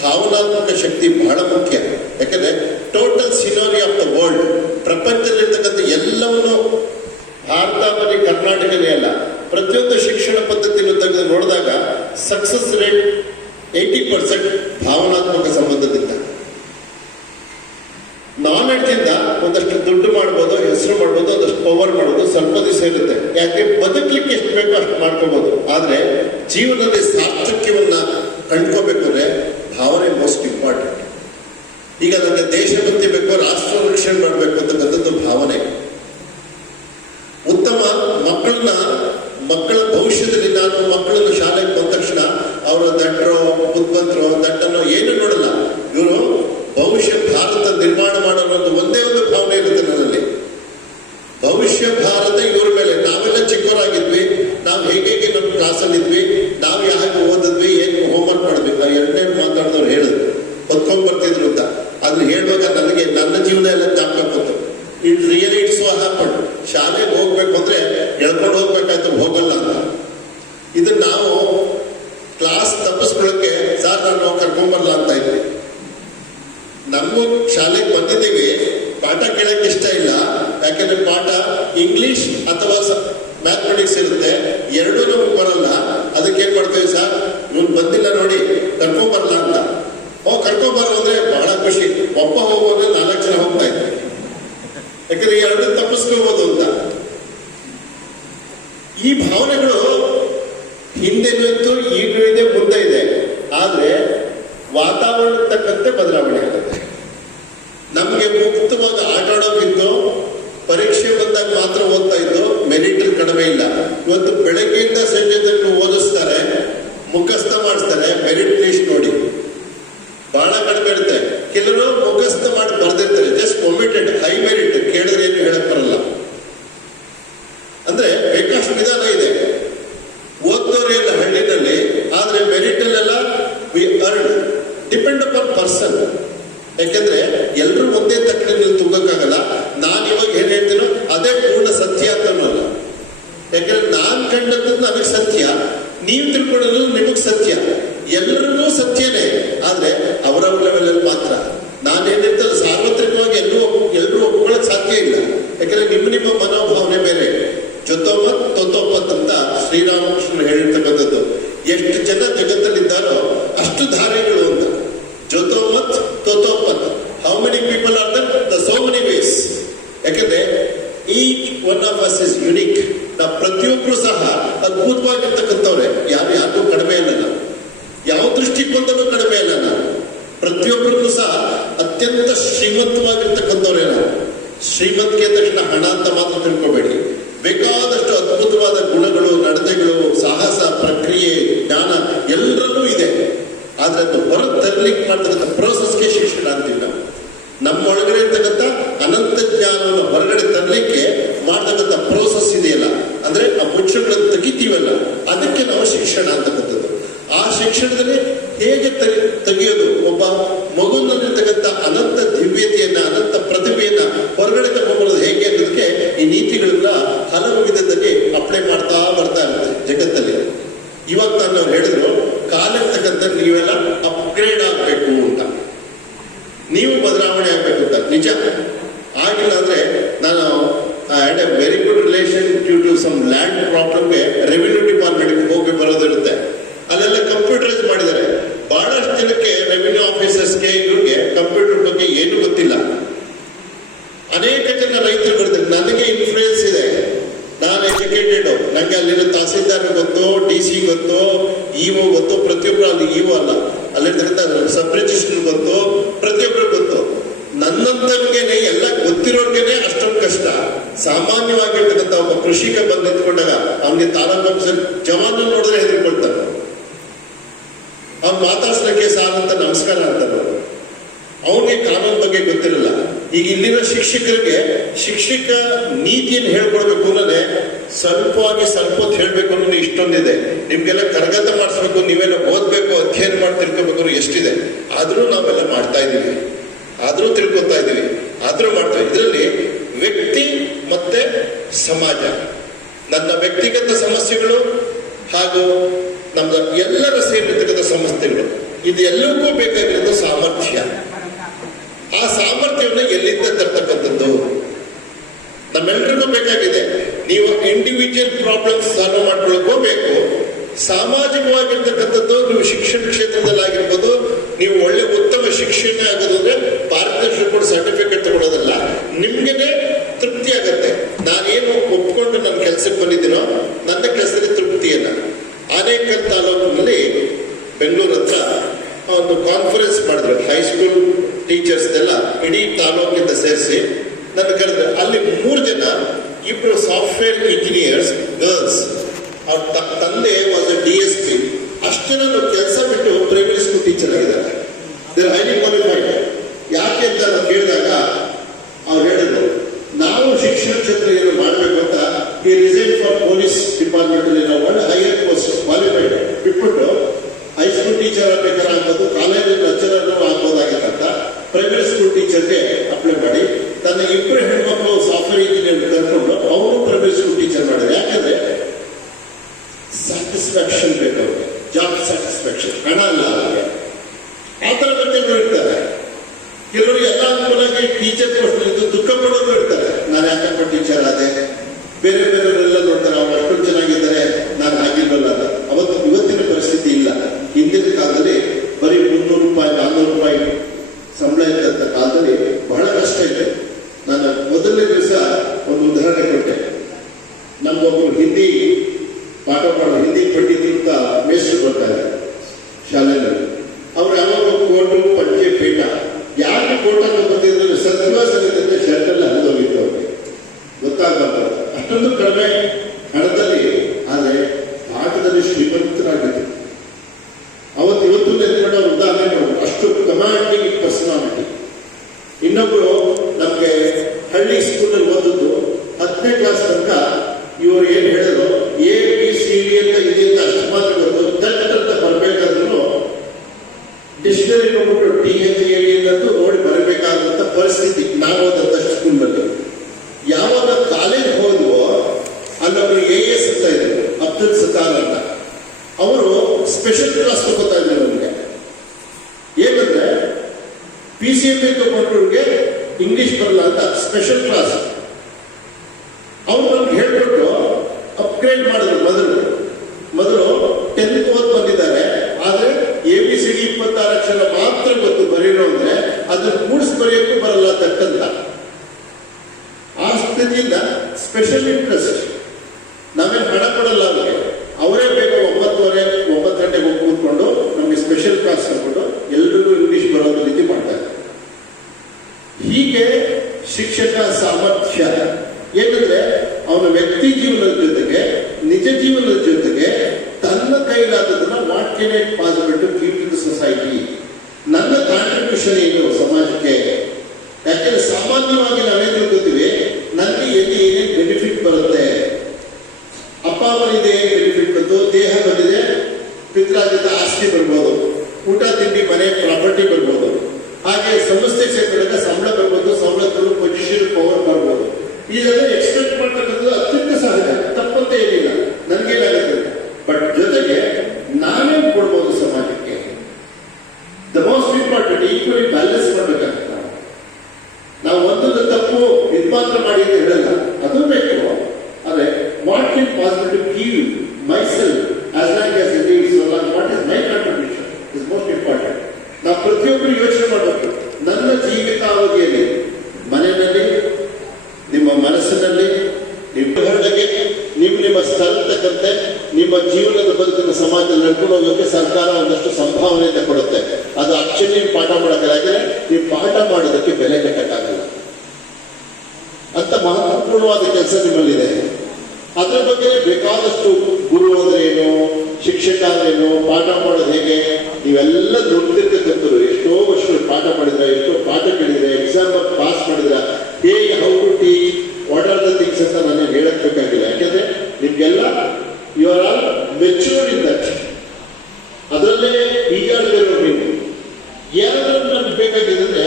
ಭಾವನಾತ್ಮಕ ಶಕ್ತಿ ಬಹಳ ಮುಖ್ಯ. ಯಾಕಂದ್ರೆ total scenario of the world, ಪ್ರಪಂಚದಲ್ಲಿರ್ತಕ್ಕಂಥ ಎಲ್ಲವನ್ನು ಭಾರತ ಬರೀ ಕರ್ನಾಟಕನೇ ಅಲ್ಲ, ಪ್ರತಿಯೊಂದು ಶಿಕ್ಷಣ ಪದ್ಧತಿಯನ್ನು ತೆಗೆದು ನೋಡಿದಾಗ ಸಕ್ಸಸ್ ರೇಟ್ 80% ಭಾವನಾತ್ಮಕ ಸಂಬಂಧದಿಂದ. ನಾಲೆಡ್ಜ್ ಇಂದ ಒಂದಷ್ಟು ದುಡ್ಡು ಮಾಡ್ಬೋದು, ಹೆಸರು ಮಾಡ್ಬೋದು, ಒಂದಷ್ಟು ಪವರ್ ಮಾಡ್ಬೋದು, ಸ್ವಲ್ಪ ದಿವಸ ಇರುತ್ತೆ. ಯಾಕೆ ಬದುಕಲಿಕ್ಕೆ ಎಷ್ಟು ಬೇಕೋ ಅಷ್ಟು ಮಾಡ್ಕೋಬಹುದು. ಆದ್ರೆ ಜೀವನದಲ್ಲಿ ಸಾರ್ಥಕ್ಯವನ್ನ ಕಂಡ್ಕೋಬೇಕು ಅಂದ್ರೆ ಭಾವನೆ ಮೋಸ್ಟ್ ಇಂಪಾರ್ಟೆಂಟ್. ಈಗ ನನಗೆ ದೇಶಭಕ್ತಿ ಬೇಕು, ರಾಷ್ಟ್ರ ರಕ್ಷಣೆ ಮಾಡಬೇಕು ಅಂತಕ್ಕಂಥದ್ದು ಭಾವನೆ. ಉತ್ತಮ ಮಕ್ಕಳ ಭವಿಷ್ಯದಲ್ಲಿ ನಾನು ಮಕ್ಕಳನ್ನು ಶಾಲೆಗೆ ಬಂದ ತಕ್ಷಣ ಅವರ ದಡ್ಡರೋ ಬುದ್ಧಿವಂತರೋ ದಡ್ಡನೋ ಏನು ನೋಡಲ್ಲ. ಇವರು ಭವಿಷ್ಯ ಭಾರತ ನಿರ್ಮಾಣ ಮಾಡೋದು ಒಂದೇ ಒಂದು ಭಾವನೆ ಇರುತ್ತೆ ನನ್ನಲ್ಲಿ. ಭವಿಷ್ಯ ಭಾರತ ಇವ್ರ ಮೇಲೆ. ನಾವೆಲ್ಲ ಚಿಕ್ಕವರಾಗಿದ್ವಿ, ನಾವು ಹೇಗೆ ನಮ್ಮ ಕ್ಲಾಸಲ್ಲಿ ಇದ್ವಿ, ನಾವು ಯಾಕೆ ಓದಿದ್ವಿ, ಏನು ಹೋಮ್ವರ್ಕ್ ಮಾಡಿದ್ವಿ, ನಾವು ಎರಡನೇ ಮಾತಾಡಿದವ್ರು ಹೇಳಿದ್ರು ಹೊತ್ಕೊಂಡ್ ಬರ್ತಿದ್ರು ಅಂತ. ಅದನ್ನ ಹೇಳುವಾಗ ನನಗೆ ನನ್ನ ಜೀವನ ಎಲ್ಲ ಜ್ಞಾಪಕ ಬಂತು. It really it's so happen. ಶಾಲೆಗೆ ಹೋಗ್ಬೇಕು ಅಂದ್ರೆ ಎಳ್ಕೊಂಡು ಹೋಗ್ಬೇಕಾಯ್ತು, ಹೋಗಲ್ಲ ಅಂತ. ಇದನ್ನ ನಾವು ಕ್ಲಾಸ್ ತಪ್ಪಿಸ್ಕೊಳ್ಳೋಕೆ ಸರ್ ನಾನು ಕರ್ಕೊಂಬರಲ್ಲ ಅಂತ ಇದ್ವಿ. ನಮಗೂ ಶಾಲೆಗೆ ಬಂದಿದ್ದೀವಿ, ಪಾಠ ಕೇಳಕ್ಕೆ ಇಷ್ಟ ಇಲ್ಲ. ಯಾಕಂದ್ರೆ ಪಾಠ ಇಂಗ್ಲಿಷ್ ಅಥವಾ ಮ್ಯಾಥಮೆಟಿಕ್ಸ್ ಇರುತ್ತೆ, ಎರಡೂ ನಮ್ಗೆ ಬರಲ್ಲ. ಅದಕ್ಕೆ ಏನ್ ಮಾಡ್ತೇವೆ, ಸರ್ ಇವ್ನು ಬಂದಿಲ್ಲ ನೋಡಿ ಕರ್ಕೊಂಬರಲ್ಲ ಅಂತ. ಕರ್ಕೊಂಬರ ಅಂದ್ರೆ ಬಹಳ ಖುಷಿ. ಒಬ್ಬ ಹೋಗೋದ್ರೆ 4 ಜನ ಹೋಗ್ತಾ ಇದ್ವಿ, ಯಾಕಂದ್ರೆ ಎರಡು ತಪ್ಪಿಸ್ಕೋಬಹುದು ಅಂತ. ಈ ಭಾವನೆಗಳು ಹಿಂದೆನೂ ಇತ್ತು, ಈಗಲೂ ಇದೆ, ಮುಂದೆ ಇದೆ. ಆದ್ರೆ ವಾತಾವರಣ ತಕ್ಕಂತೆ ಬದಲಾವಣೆ ಆಗುತ್ತೆ. ನಮ್ಗೆ ಮುಕ್ತವಾಗಿ ಆಟ ಆಡೋಕಿತ್ತು, ಪರೀಕ್ಷೆ ಬಂದಾಗ ಮಾತ್ರ ಓದ್ತಾ ಇದ್ದು, ಮೆರಿಟ್ ಕಡಿಮೆ ಇಲ್ಲ. ಇವತ್ತು ಬೆಳಗ್ಗೆಯಿಂದ ಸಂಜೆ ತನಕ ಓದಿಸ್ತಾರೆ, ಮುಖಸ್ಥ ಮಾಡಿಸ್ತಾರೆ, ಮೆರಿಟ್ ಲಿಸ್ಟ್ ನೋಡಿ ಬಹಳ ಕಡಿಮೆ ಇರುತ್ತೆ. ಕೆಲವರು ಮುಖಸ್ಥ ಮಾಡಿ ಬರ್ದಿರ್ತಾರೆ, ಜಸ್ಟ್ ಒಮಿಟೆಡ್, ಹೈ ಮೆರಿಟ್ ಕೇಳಿದ್ರೆ ಏನು ಹೇಳಕ್ ಬರಲ್ಲ. ಅಂದ್ರೆ ಬೇಕಾಷ್ಟು ವಿಧಾನ ಇದೆ. ಓದ್ದೋರೇ ಇಲ್ಲ ಹಳ್ಳಿನಲ್ಲಿ, ಆದ್ರೆ ಮೆರಿಟ್ ಅಲ್ಲೆಲ್ಲ we earn. Depend upon person. ಯಾಕೆಂದ್ರೆ ಎಲ್ಲರೂ ಒಂದೇ ತಕ್ಕಡಿನಲ್ಲಿ ತುಂಬಕ್ಕಾಗಲ್ಲ. ನಾನು ಇವಾಗ ಏನ್ ಹೇಳ್ತೀನೋ ಅದೇ ಪೂರ್ಣ ಸತ್ಯ ಅಂತ ಅನ್ನೋಲ್ಲ. ಯಾಕಂದ್ರೆ ನಾನ್ ಕಂಡದ್ದು ನನಗೆ ಸತ್ಯ, ನೀವು ತಿಳ್ಕೊಳ್ಳೋದು ನಿಮಗ್ ಸತ್ಯ. ಎಲ್ಲರೂ ಸತ್ಯನೇ, ಆದ್ರೆ ಅವರವರ ಲೆವೆಲಲ್ಲಿ ಮಾತ್ರ. ನಾನೇನಿರ್ತಲ್ಲ ಸಾರ್ವತ್ರಿಕವಾಗಿ ಎಲ್ಲರೂ ಒಪ್ಕೊಳ್ಳೋಕೆ ಸಾಧ್ಯ ಇಲ್ಲ. ಯಾಕಂದ್ರೆ ನಿಮ್ಮ ಮನೋಭಾವನೆ ಬೇರೆ. ಜೊತೋಮತ್ ತೊತೋಪತ್ ಅಂತ ಶ್ರೀರಾಮಕೃಷ್ಣರು ಹೇಳಿರ್ತಕ್ಕಂಥದ್ದು. ಎಷ್ಟು ಜನ ಜಗತ್ತಲ್ಲಿದ್ದಾರೋ ಅಷ್ಟು ಧಾರೆಗಳು ಅಂತ. ಜೊತೋಮತ್ ತೊತೋಪತ್. How many people are the so many ways. ಯಾಕಂದ್ರೆ each one of us is unique. ನಾವು ಪ್ರತಿಯೊಬ್ಬರು ಸಹ ಅದ್ಭುತವಾಗಿರ್ತಕ್ಕಂಥವ್ರೆ. ಯಾರಿಗೂ ಕಡಿಮೆ ಅಲ್ಲ ನಾವು, ಯಾವ ದೃಷ್ಟಿಕೋನದಲ್ಲೂ ಕಡಿಮೆ ಅಲ್ಲ ನಾವು. ಪ್ರತಿಯೊಬ್ಬರಿಗೂ ಸಹ ಅತ್ಯಂತ ಶ್ರೀಮಂತವಾಗಿರ್ತಕ್ಕಂಥವ್ರೆ ನಾವು. ಶ್ರೀಮಂತಿಕೆ ತಕ್ಷಣ ಹಣ ಅಂತ ಮಾತ್ರ ತಿಳ್ಕೋಬೇಡಿ. ಬೇಕಾದಷ್ಟು ಅದ್ಭುತವಾದ ಗುಣಗಳು, ನಡತೆಗಳು, ಸಾಹಸ, ಪ್ರಕ್ರಿಯೆ, ಜ್ಞಾನ ಎಲ್ಲರಲ್ಲೂ ಇದೆ. ಆದ್ರೆ ಅದು ಹೊರ ತರ್ಲಿಕ್ಕೆ ಮಾಡ್ತಕ್ಕಂಥ ಪ್ರೋಸೆಸ್ಗೆ ಶಿಕ್ಷಣ ಅಂತೀವಿ ನಾವು. ನಮ್ಮ ಒಳಗಡೆ ಇರ್ತಕ್ಕಂಥ ಅನಂತ ಜ್ಞಾನವನ್ನು ಹೊರಗಡೆ ತರಲಿಕ್ಕೆ ಮಾಡ್ತಕ್ಕಂಥ ಪ್ರೋಸೆಸ್ ಇದೆಯಲ್ಲ, ಅಂದ್ರೆ ಆ ಮುಚ್ಚಗಳನ್ನು ತೆಗಿತೀವಲ್ಲ, ಅದಕ್ಕೆ ನಾವು ಶಿಕ್ಷಣ ಅಂತಕ್ಕಂಥದ್ದು. ಆ ಶಿಕ್ಷಣದಲ್ಲಿ ಹೇಗೆ ತೆಗೆಯೋದು, ಒಬ್ಬ ಮಗುವಿನಲ್ಲಿರ್ತಕ್ಕಂಥ ಅನಂತ ದಿವ್ಯತೆಯನ್ನ, ಅನಂತ ಪ್ರತಿಭೆಯನ್ನ ಹೊರಗಡೆ ತಗೊಂಡ್ಬರೋದು ಹೇಗೆ ಅನ್ನೋದಕ್ಕೆ ಈ ನೀತಿಗಳನ್ನ ಹಲವು ವಿಧದಲ್ಲಿ ಅಪ್ಲೈ ಮಾಡ್ತಾ ಬರ್ತಾ ಇರುತ್ತೆ ಜಗತ್ತಲ್ಲಿ. ಇವಾಗ ನಾನು ಹೇಳಿದ್ರು, ಕಾಲಕ್ಕೆ ತಕ್ಕಂತ ನೀವೆಲ್ಲ ಅಪ್ಗ್ರೇಡ್ ಆಗ್ಬೇಕು ಅಂತ, ನೀವು ಬದಲಾವಣೆ ಆಗ್ಬೇಕು ಅಂತ. ನಿಜ ಆಗಿಲ್ಲ ಅಂದ್ರೆ ನಾನು had a very good relation due to some land ಪ್ರಾಬ್ಲಮ್ಗೆ ರೆವಿನ್ಯೂ ಡಿಪಾರ್ಟ್ಮೆಂಟ್ಗೆ ಹೋಗಿ ಬರೋದಿರುತ್ತೆ. ಅಲ್ಲೆಲ್ಲ ಕಂಪ್ಯೂಟರೈಸ್ ಮಾಡಿದ್ದಾರೆ. ಬಹಳಷ್ಟು ಜನಕ್ಕೆ ರೆವಿನ್ಯೂ ಆಫೀಸರ್ಸ್ಗೆ ಇವ್ರಿಗೆ ಕಂಪ್ಯೂಟರ್ ಬಗ್ಗೆ ಏನು ಗೊತ್ತಿಲ್ಲ. ಅನೇಕ ಜನ ರೈತರು ಬರ್ತಾರೆ, ನನಗೆ ಇನ್ಫ್ಲೂಯೆನ್ಸ್ ಇದೆ, ನಾನು ಎಜುಕೇಟೆಡ್, ನಂಗೆ ಅಲ್ಲಿರೋ ತಹಸೀಲ್ದಾರ್ ಗೊತ್ತು, DC ಗೊತ್ತು, ಇಒ ಗೊತ್ತು, ಪ್ರತಿಯೊಬ್ಬರು ಅಲ್ಲಿ ಇಒ ಅಲ್ಲ, ಅಲ್ಲಿರ್ತಕ್ಕಂಥ ಸಬ್ ರಿಜಿಸ್ಟ್ರ್ ಗೊತ್ತು, ಪ್ರತಿಯೊಬ್ಬರು ಗೊತ್ತು. ನನ್ನಂತವ್ರಿಗೇನೆ ಎಲ್ಲ ಗೊತ್ತಿರೋರ್ಗೇನೆ ಅಷ್ಟೊಂದು ಕಷ್ಟ. ಸಾಮಾನ್ಯವಾಗಿರ್ತಕ್ಕಂಥ ಒಬ್ಬ ಕೃಷಿಕ ಬಂದು ನಿಂತ್ಕೊಂಡಾಗ ಅವನಿಗೆ ತಾಲೂಕು ಆಫೀಸರ್ ಜವಾನ ನೋಡಿದ್ರೆ ಹೆದರ್ಕೊಳ್ತಾನೆ. ಅವ್ನು ಮಾತಾಡ್ಸ್ಲಿಕ್ಕೆ ಸಾಲಂತ ನಮಸ್ಕಾರ ಅಂತಾನೆ. ಅವನಿಗೆ ಕಾನೂನು ಬಗ್ಗೆ ಗೊತ್ತಿರಲ್ಲ. ಈಗ ಇಲ್ಲಿನ ಶಿಕ್ಷಕರಿಗೆ ಶಿಕ್ಷಕ ನೀತಿಯನ್ನು ಹೇಳ್ಕೊಡ್ಬೇಕು ಅನ್ನೋದೇ ಸ್ವಲ್ಪ ಹೊತ್ತು ಹೇಳ್ಬೇಕು ಅನ್ನೋದು ಇಷ್ಟೊಂದಿದೆ. ನಿಮ್ಗೆಲ್ಲ ಕರಗತ ಮಾಡಿಸ್ಬೇಕು, ನೀವೆಲ್ಲ ಓದ್ಬೇಕು, ಅಧ್ಯಯನ ಮಾಡಿ ತಿಳ್ಕೊಬೇಕು ಎಷ್ಟಿದೆ. ಆದ್ರೂ ನಾವೆಲ್ಲ ಮಾಡ್ತಾ ಇದ್ದೀವಿ, ಆದ್ರೂ ತಿಳ್ಕೊತಾ ಇದ್ದೀವಿ, ಆದ್ರೂ ಮಾಡ್ತಾ ಇದರಲ್ಲಿ ವ್ಯಕ್ತಿ ಮತ್ತೆ ಸಮಾಜ, ನನ್ನ ವ್ಯಕ್ತಿಗತ ಸಮಸ್ಯೆಗಳು ಹಾಗೂ ನಮ್ಮ ಎಲ್ಲರ ಸೇರಿರ್ತಕ್ಕಂಥ ಸಮಸ್ಯೆಗಳು, ಇದೆಲ್ಲಕ್ಕೂ ಬೇಕಾಗಿರೋದು ಸಾಮರ್ಥ್ಯ. ಆ ಸಾಮರ್ಥ್ಯವನ್ನು ಎಲ್ಲಿಂದ ತರ್ತಕ್ಕಂಥದ್ದು ನಮ್ಮೆಲ್ಲರಿಗೂ ಬೇಕಾಗಿದೆ. ನೀವು ಇಂಡಿವಿಜುವಲ್ ಪ್ರಾಬ್ಲಮ್ಸ್ ಸಾಲ್ವ್ ಮಾಡ್ಕೊಳ್ಳೋಕ್ಕೂ ಬೇಕು, ಸಾಮಾಜಿಕವಾಗಿರ್ತಕ್ಕಂಥದ್ದು. ನೀವು ಶಿಕ್ಷಣ ಕ್ಷೇತ್ರದಲ್ಲಾಗಿರ್ಬೋದು, ನೀವು ಒಳ್ಳೆ ಉತ್ತಮ ಶಿಕ್ಷಣ ಆಗೋದು ಅಂದ್ರೆ ಪಾರದರ್ಶಕ ಸರ್ಟಿಫಿಕೇಟ್ ತಗೊಳ್ಳೋದಲ್ಲ, ನಿಮ್ಗೆನೆ ತೃಪ್ತಿ ಆಗತ್ತೆ. ನಾನೇನು ಒಪ್ಕೊಂಡು ನನ್ನ ಕೆಲಸಕ್ಕೆ ಬಂದಿದ್ದೀನೋ ನನ್ನ ಕೆಲಸದಲ್ಲಿ ತೃಪ್ತಿಯನ್ನ. ಆನೇಕಲ್ ತಾಲೂಕಿನಲ್ಲಿ ಬೆಂಗಳೂರು ಹತ್ರ ಒಂದು ಕಾನ್ಫರೆನ್ಸ್ ಮಾಡಿದ್ರು, ಹೈಸ್ಕೂಲ್ ಟೀಚರ್ಸ್ನೆಲ್ಲ ಇಡೀ ತಾಲೂಕಿಂದ ಸೇರಿಸಿ ನನ್ನ ಕರೆದ್ರೆ. ಅಲ್ಲಿ 3 ಜನ, 2 ಸಾಫ್ಟ್ವೇರ್ ಇಂಜಿನಿಯರ್ಸ್ ಗರ್ಲ್ಸ್, ಅವ್ರ ತಂದೆ ವಾಸ್ ಅ DSP. ಅಷ್ಟು ಜನ ಕೆಲಸ ಬಿಟ್ಟು ಪ್ರೈಮರಿ ಸ್ಕೂಲ್ ಟೀಚರ್ ಆಗಿದ್ದಾರೆ. They are highly qualified. ಯಾಕೆ ಅಂತ ನಾವು ಕೇಳಿದಾಗ ಅವ್ರು ಹೇಳಿದ್ರು, ನಾವು ಶಿಕ್ಷಣ ಕ್ಷೇತ್ರ ಏನು ಮಾಡಬೇಕು ಅಂತ ಈ ರಿಸೈನ್ ಫಾರ್ ಪೊಲೀಸ್ ಡಿಪಾರ್ಟ್ಮೆಂಟ್ ಅಲ್ಲಿ ನಾವು ಒಳ್ಳೆ ಹೈಯರ್ ಪೋಸ್ಟ್ ಕ್ವಾಲಿಫೈಡ್ ಬಿಟ್ಬಿಟ್ಟು ಹೈಸ್ಕೂಲ್ ಟೀಚರ್ ಆಗ್ಬೇಕಾದ್ರೆ ಆಗ್ಬೋದು, ಕಾಲೇಜ್ ಲೆಕ್ಚರರ್ ಆಗ್ಬೋದಾಗಿತ್ತ ಪ್ರೈಮರಿ ಸ್ಕೂಲ್ ಟೀಚರ್ಗೆ ಅಪ್ಲೈ ಮಾಡಿ ತನ್ನ 2 ಹೆಣ್ಮಕ್ಳು ಸಾಫ್ಟ್ವೇರ್ ಇಂಜಿನಿಯರ್ ಕರ್ಕೊಂಡು ಅವರು ಪ್ರೈಮರಿ ಸ್ಕೂಲ್ ಟೀಚರ್ ಮಾಡಿದ್ರು. ಯಾಕಂದ್ರೆ ಸ್ಯಾಟಿಸ್ಫ್ಯಾಕ್ಷನ್ ಬೇಕು ಅವ್ರಿಗೆ, ಜಾಬ್ ಸ್ಯಾಟಿಸ್ಫ್ಯಾಕ್ಷನ್, ಹಣ ಅಲ್ಲ ಅವ್ರಿಗೆ. ಆ ಥರ ವ್ಯಕ್ತಿಗಳು ಇರ್ತಾರೆ. ಕೆಲವರು ಎಲ್ಲ ಅನುಕೂಲವಾಗಿ ಟೀಚರ್ ಪೋಸ್ಟ್ ಇದ್ದು ದುಃಖ ಪಡೋರು ಇರ್ತಾರೆ, ನಾನು ಯಾಕಪ್ಪ ಟೀಚರ್ ಆದೆ. ಬೇರೆ ಬೇರೆಯವರೆಲ್ಲ ನೋಡ್ತಾರೆ, ಅವ್ರು ಅಷ್ಟೊಂದು ಚೆನ್ನಾಗಿದ್ದಾರೆ, ನಾನು ಆಗಿಲ್ವಲ್ಲ ಅಂತ. ಅವತ್ತು ಇವತ್ತಿನ ಪರಿಸ್ಥಿತಿ ಇಲ್ಲ. ಹಿಂದಿನ ಕಾಲದಲ್ಲಿ ಬರೀ 300 ರೂಪಾಯಿ 400 ರೂಪಾಯಿ ಸಂಬಳ ಇದ್ದಂಥ ಕಾಲದಲ್ಲಿ ಬಹಳ ಕಷ್ಟ ಇದೆ. ನಾನು ಮೊದಲನೇ ದಿವಸ ಒಂದು ಉದಾಹರಣೆ ಕೊಟ್ಟೆ. ನಮ್ಗೊಬ್ಬರು ಹಿಂದಿ ಪಾಠ ಮಾಡೋ ಹಿಂದಿ ಪಂಡಿತ ಮೇಷ್ಟ್ರು ಬರ್ತಾರೆ ಶಾಲೆಯಲ್ಲಿ. ಅವ್ರು ಯಾವಾಗ ಕೋಟು ಪಂಚೆ ಪೀಠ, ಯಾಕೆ ಕೋಟ ಅಂತ ಬರ್ತಿದ್ರೆ ಸತ್ಯವಾಸದಿಂದ ಶರ್ಟ್ ಎಲ್ಲ ಹರಿದೋಗಿತ್ತು ಅವ್ರಿಗೆ, ಗೊತ್ತಾಗಬಾರ್ದು. ಅಷ್ಟೊಂದು ಕಡಿಮೆ ಹಣದಲ್ಲಿ, ಆದರೆ ಪಾಠದಲ್ಲಿ ಶ್ರೀಮಂತರಾಗಿತ್ತು. ಅವತ್ತು ಇವತ್ತು ನೆನ್ಕೊಂಡು ಅವ್ರು ಉದಾಹರಣೆ ಮಾಡೋದು, ಅಷ್ಟು ಕಮಾಂಡಿಂಗ್ ಪರ್ಸನಾಲಿಟಿ. ಇನ್ನೊಬ್ರು ನಮ್ಗೆ ಹಳ್ಳಿ ಸ್ಕೂಲಲ್ಲಿ ಓದಿದ್ದು 10ನೇ ಕ್ಲಾಸ್ ತನಕ ಇವರು ಏನ್ ಹೇಳಿದ್ರು, ABCD ಅಂತ ಇದೆಯಂತ ಅಷ್ಟು ಮಾತ್ರ ಗೊತ್ತು. ತಟ್ಟಂತ ಬರ್ಬೇಕಾದ್ರೂ ಡಿಕ್ಷನರಿ ನೋಡ್ಬಿಟ್ಟು THAD ಅಂತೂ ನೋಡಿ ಬರಬೇಕಾದಂತ ಪರಿಸ್ಥಿತಿ ನಾವು ಓದಂತ ಸ್ಕೂಲ್ನಲ್ಲಿ. ಯಾವಾಗ ಕಾಲೇಜ್ ಹೋದ್ವೋ ಅಲ್ಲೊಬ್ರು AS ಅಂತ ಇದ್ರು, ಅಬ್ದುಲ್ ಸತ್ತಾರ್ ಅಂತ. ಅವರು ಸ್ಪೆಷಲ್ ಕ್ಲಾಸ್ ತಗೋತಾ ಇದ್ದಾರೆ. ನಮಗೆ ಏನಂದ್ರೆ PCMB ತಗೊಂಡ್ರಿಗೆ ಇಂಗ್ಲಿಷ್ ಬರಲ್ಲ ಅಂತ ಸ್ಪೆಷಲ್ ಕ್ಲಾಸ್ ಅವ್ರು ನಮ್ಗೆ ಹೇಳ್ಬಿಟ್ಟು ಅಪ್ಗ್ರೇಡ್ ಮಾಡಿದ್ರು. ಮೊದಲು 10th ಓದ್ ಬಂದಿದ್ದಾರೆ, ಆದ್ರೆ ABCD 26 ಅಕ್ಷರ ಮಾತ್ರ ಗೊತ್ತು ಬರೀರೋ ಅಂದ್ರೆ ಅದನ್ನ ಕೂಡಿಸಿ ಬರೆಯೋಕ್ಕೂ ಬರಲ್ಲ ತಕ್ಕಂತ. ಆ ಸ್ಥಿತಿಯಿಂದ ಸ್ಪೆಷಲ್ ಇಂಟ್ರೆಸ್ಟ್. ನಾವೇನು ಹಣ ಕೊಡಲ್ಲ ಅವ್ರಿಗೆ, ಅವರೇ ಬೇಗ 9 ಗಂಟೆಗೆ ಹೋಗಿ ಕೂತ್ಕೊಂಡು ನಮಗೆ ಸ್ಪೆಷಲ್ ಕ್ಲಾಸ್ ತಗೊಂಡು ಎಲ್ರಿಗೂ ಇಂಗ್ಲಿಷ್ ಬರೋದು ರೀತಿ ಮಾಡ್ತಾರೆ. ಹೀಗೆ ಶಿಕ್ಷಕ ಸಾಮರ್ಥ್ಯ ಏನಂದ್ರೆ ಅವನ ವ್ಯಕ್ತಿ ಜೀವನದ ಜೊತೆಗೆ ನಿಜ ಜೀವನದ ಜೊತೆಗೆ ತನ್ನ ಕೈಲಾದದನ್ನ what can I possible to give to the society, ನನ್ನ ಕಾಂಟ್ರಿಬ್ಯೂಷನ್ ಏನು ಸಮಾಜಕ್ಕೆ. ಯಾಕೆಂದ್ರೆ ಸಾಮಾನ್ಯವಾಗಿ ನಾವೇ ತಿಳ್ಕೊತೀವಿ ನನಗೆ ಎಲ್ಲಿ ಏನೇನು ಬೆನಿಫಿಟ್ ಬರುತ್ತೆ. ಅಪ್ಪ ಅವನಿದೆ ಬೆನಿಫಿಟ್ ಬಂತು, ದೇಹ ಬಂದಿದೆ, ಪಿತ್ರಾಜಿತ ಆಸ್ತಿ ಬರ್ಬೋದು, ಊಟ ತಿಂಡಿ ಮನೆ ಪ್ರಾಪರ್ಟಿ ಬರ್ಬೋದು, ಹಾಗೆ ಸಂಸ್ಥೆ ಸೇರಿದಾಗ ಸಂಬಳ ಬರ್ಬೋದು, ಸಂಬಳಗಳು ಪೊಸಿಷನ್ ಪವರ್ ಬರ್ಬೋದು. ಇದೆಲ್ಲ ಎಕ್ಸ್ಪೆಕ್ಟ್ ಮಾಡ್ತಕ್ಕಂಥದ್ದು ಅತ್ಯಂತ ಸಹಜ, ತಪ್ಪಂತ ಏನಿಲ್ಲ, ನನಗೇನಾಗುತ್ತೆ. ಬಟ್ ಜೊತೆಗೆ ನಾವೇನು ಕೊಡ್ಬೋದು ಸಮಾಜಕ್ಕೆ, the most important equally balance ಮಾಡ್ಬೇಕಾಗ್ತದೆ. ನಾವು ಒಂದೊಂದು ತಪ್ಪು ಇದು ಮಾತ್ರ ಮಾಡಿ ಅಂತ ಹೇಳಲ್ಲ, ಅದು ಬೇಕು. ಆದರೆ what can possible to give myself as long as it is, what is my contribution is most important. ನಾವು ಪ್ರತಿಯೊಬ್ಬರು ಯೋಚನೆ ಮಾಡಬೇಕು, ನನ್ನ ಜೀವಿತಾವಧಿಯಲ್ಲಿ ಮನೆಯಲ್ಲಿ ನಿಮ್ಮ ಮನಸ್ಸನ್ನ ಬದುಕಿನ ಸಮಾಜದಲ್ಲಿ ನಡ್ಕೊಂಡು ಹೋಗೋಕೆ ಸರ್ಕಾರ ಒಂದಷ್ಟು ಸಂಭಾವನೆಯನ್ನು ಕೊಡುತ್ತೆ. ಅದು ಆಕ್ಚುಲಿ ಪಾಠ ಮಾಡೋಕ್ಕಾಗಲ್ಲ. ಯಾಕಂದ್ರೆ ನೀವು ಪಾಠ ಮಾಡೋದಕ್ಕೆ ಬೆಲೆ ಕಟ್ಟಕ್ಕಾಗಲ್ಲ ಅಂತ ಮಹತ್ವಪೂರ್ಣವಾದ ಕೆಲಸ ನಿಮ್ಮಲ್ಲಿದೆ. ಅದರ ಬಗ್ಗೆ ಬೇಕಾದಷ್ಟು ಗುರು ಅಂದ್ರೆ ಏನು, ಶಿಕ್ಷಕ ಅಂದ್ರೆ ಏನು, ಪಾಠ ಮಾಡೋದು ಹೇಗೆ, ನೀವೆಲ್ಲ ದುಡ್ದಿರ್ತಕ್ಕಂಥವ್ರು ಎಷ್ಟೋ ವರ್ಷ ಪಾಠ ಮಾಡಿದ್ರೆ, ಎಷ್ಟೋ ಪಾಠ ಕೇಳಿದ್ರೆ, ಎಕ್ಸಾಮ್ ಪಾಸ್ ಮಾಡಿದ್ರೆ, ಹೇಗೆ how to teach, what are the things ಅಂತ ನಾನು ಹೇಳಕ್ ಬೇಕಾಗಿಲ್ಲ. ಯಾಕಂದ್ರೆ ನಿಮ್ಗೆಲ್ಲ you are all matured in that. ಅದರಲ್ಲೇ ಈಗಾಗಲಿರೋ ನೀವು ಏನಾದ್ರೂ ನಮ್ಗೆ ಬೇಕಾಗಿದ್ರೆ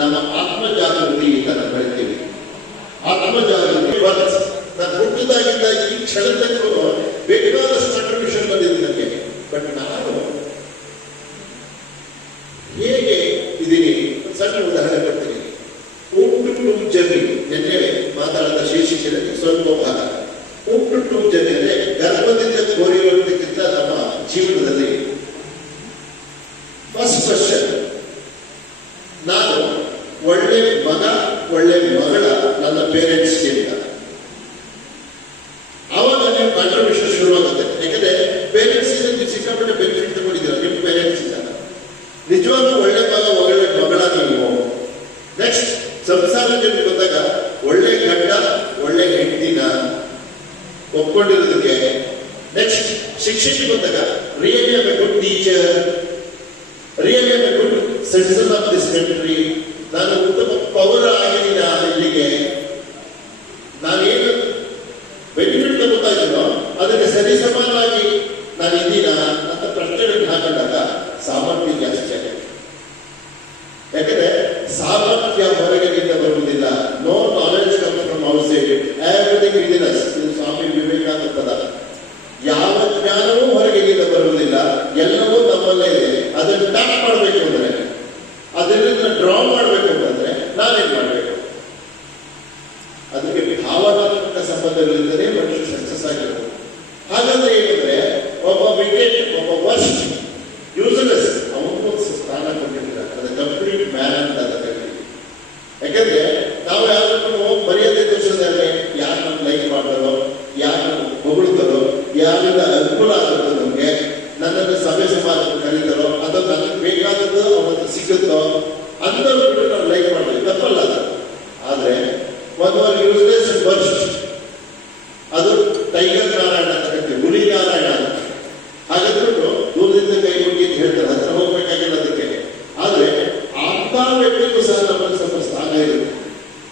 ನಮ್ಮ ಆತ್ಮ ಜಾಗೃತಿ ಅಂತ ನಾವು ಹೇಳ್ತೀವಿ. ಆತ್ಮ ಜಾಗೃತಿ ನಾನು ಹುಟ್ಟಿದಾಗಿಂದ ಈ ಕ್ಷಣದಕ್ಕೂ ಬೇಕಾದಷ್ಟು ಕಾಂಟ್ರಿಬ್ಯೂಷನ್ ಬಂದಿದೆ ನನಗೆ. ಬಟ್ ನಾನು ಹೇಗೆ ಇದೀನಿ ಸಣ್ಣ ಉದಾಹರಣೆ ಕೊಡ್ತೀನಿ. ಟು ಜರ್ನಿ ನಿನ್ನೆ ಮಾತಾಡಿದ ಶೀರ್ಷಿಕೆಯಲ್ಲಿ ಸ್ವಲ್ಪ ಭಾಗ. ಟು ಜರ್ನಿ ಅಂದ್ರೆ ಗರ್ಭದಿಂದ ಕೋರಿರೋದಕ್ಕಿಂತ ನಮ್ಮ ಜೀವನದಲ್ಲಿ ಫಸ್ಟ್ ಕ್ವಶನ್, ನಾನು ಒಳ್ಳೆ ಮಗ ಒಳ್ಳೆ ಮಗಳ ನನ್ನ ಪೇರೆಂಟ್ಸ್ ಗಿಂತ ಆವಾಗ ನೀವು ಕಾಂಟ್ರಿಬ್ಯೂಷನ್ ಶುರುವಾಗುತ್ತೆ. ಯಾಕಂದ್ರೆ ಪೇರೆಂಟ್ಸ್ ಇಂದ ಸಿಕ್ಕಾಪಟ್ಟೆ ಬೆನಿಫಿಟ್ ತಗೊಂಡಿದ್ದೀರ ನಿಮ್ಮ ಪೇರೆಂಟ್ಸ್ ಇಂದ. ನಿಜವಾಗ್ಲೂ ಒಳ್ಳೆ ಮಗ ಒಳ್ಳೆ ಮಗಳ ನೀವು. ನೆಕ್ಸ್ಟ್ ಸಂಸಾರ ಜೊತೆ ಬಂದಾಗ ಒಳ್ಳೆ ಗಂಡ ಒಳ್ಳೆ ಹೆಂಡತಿನ ಒಪ್ಕೊಂಡಿರೋದಕ್ಕೆ. ನೆಕ್ಸ್ಟ್ ಶಿಕ್ಷಕಿ ಬಂದಾಗ really A good teacher, really A good citizen of this country. ನಾನು ಉತ್ತಮ ಪೌರ ಆಗಿಲ್ಲ, ಇಲ್ಲಿಗೆ ನಾನೇನು ಬೆನಿಫಿಟ್ ತಗೋತಾ ಇದ್ದೀನೋ ಅದಕ್ಕೆ ಸರಿ ಸಮಾನವಾಗಿ ನಾನು ಇದ್ದೀನ ಅಂತ ಪ್ರಶ್ನೆಗಳನ್ನು ಹಾಕೊಂಡಾಗ ಸಾಮರ್ಥ್ಯ ಜಾಸ್ತಿ ಆಗುತ್ತೆ. ಯಾಕಂದ್ರೆ ಸಾಮರ್ಥ್ಯ ಹೊರಗಿನಿಂದ ಬರುವುದಿಲ್ಲ. No knowledge comes from outside, everything within us. ಇದು ಸ್ವಾಮಿ ವಿವೇಕಾನಂದ ಪದ. ಯಾವ ಜ್ಞಾನವೂ ಹೊರಗಿನಿಂದ ಬರುವುದಿಲ್ಲ, ಎಲ್ಲವೂ ನಮ್ಮಲ್ಲೇ ಇದೆ. ಅದನ್ನು ಟ್ಯಾಪ್ ಮಾಡಬೇಕು ಅಂದ್ರೆ, ಅದರಿಂದ ಡ್ರಾ ಮಾಡಬೇಕು ಅಂತಂದ್ರೆ ನಾನೇನ್ ಮಾಡಬೇಕು? ಅದಕ್ಕೆ ಭಾವನಾತ್ಮಕ ಸಂಬಂಧಗಳಿಂದಲೇ ಮನುಷ್ಯ ಸಕ್ಸಸ್ ಆಗಿರೋದು. ಹಾಗಾದ್ರೆ ಏನಂದ್ರೆ ಒಬ್ಬ ವಿಕೆಟ್, ಒಬ್ಬ ವರ್ಸ್ಟ್ ಯೂಸ್ಲೆಸ್ ಅವನಿಗೂ ಸ್ಥಾನ ಕೊಟ್ಟಿರ್ತಾರೆ. ಅದು ಕಂಪ್ಲೀಟ್ ಮ್ಯಾನ್ ಅಂತ ಅದಕ್ಕೆ. ಯಾಕಂದ್ರೆ ನಾವು ಯಾರನ್ನು ಮರ್ಯಾದೆ ತೋರಿಸೋದಾದ್ರೆ ಯಾರು ನಮ್ಮ ಲೈಕ್ ಮಾಡ್ತಾರೋ, ಯಾರು ಹೊಗಳ್ತಾರೋ, ಯಾರಿಂದ ಅನುಕೂಲ ಆಗುತ್ತೋ, ನಮ್ಗೆ ನನ್ನನ್ನು ಸಭೆ ಸಮಾಜಕ್ಕೆ ಕರೀತಾರೋ, ಅದು ನನಗೆ ಬೇಕಾದದ್ದು ಅವತ್ತು ಸಿಗುತ್ತೋ ಅಂಥವ್ರು ಬಿಟ್ಟು ನಾವು ಲೈಕ್ ಮಾಡ್ತೀವಿ, ತಪ್ಪಲ್ಲ ಅದು. ಆದ್ರೆ ಒಂದು ಯೂಸ್ಲೆಸ್ ವರ್ಸ್ಟ್, ಅದು ಟೈಗರ್ ನಾರಾಯಣ ಅಂತ ಕರಿತೀವಿ, ಹುಲಿ ನಾರಾಯಣ ಅಂತ. ಹಾಗಾದ್ರೂ ದೂರದಿಂದ ಕೈ ಮುಗಿ ಅಂತ ಹೇಳ್ತಾರೆ, ಹತ್ರ ಹೋಗ್ಬೇಕಾಗಿಲ್ಲ ಅದಕ್ಕೆ. ಆದ್ರೆ ಅಂತ ವ್ಯಕ್ತಿಗೂ ಸಹ ನಮ್ಮಲ್ಲಿ ಸ್ವಲ್ಪ ಸ್ಥಾನ ಇರುತ್ತೆ.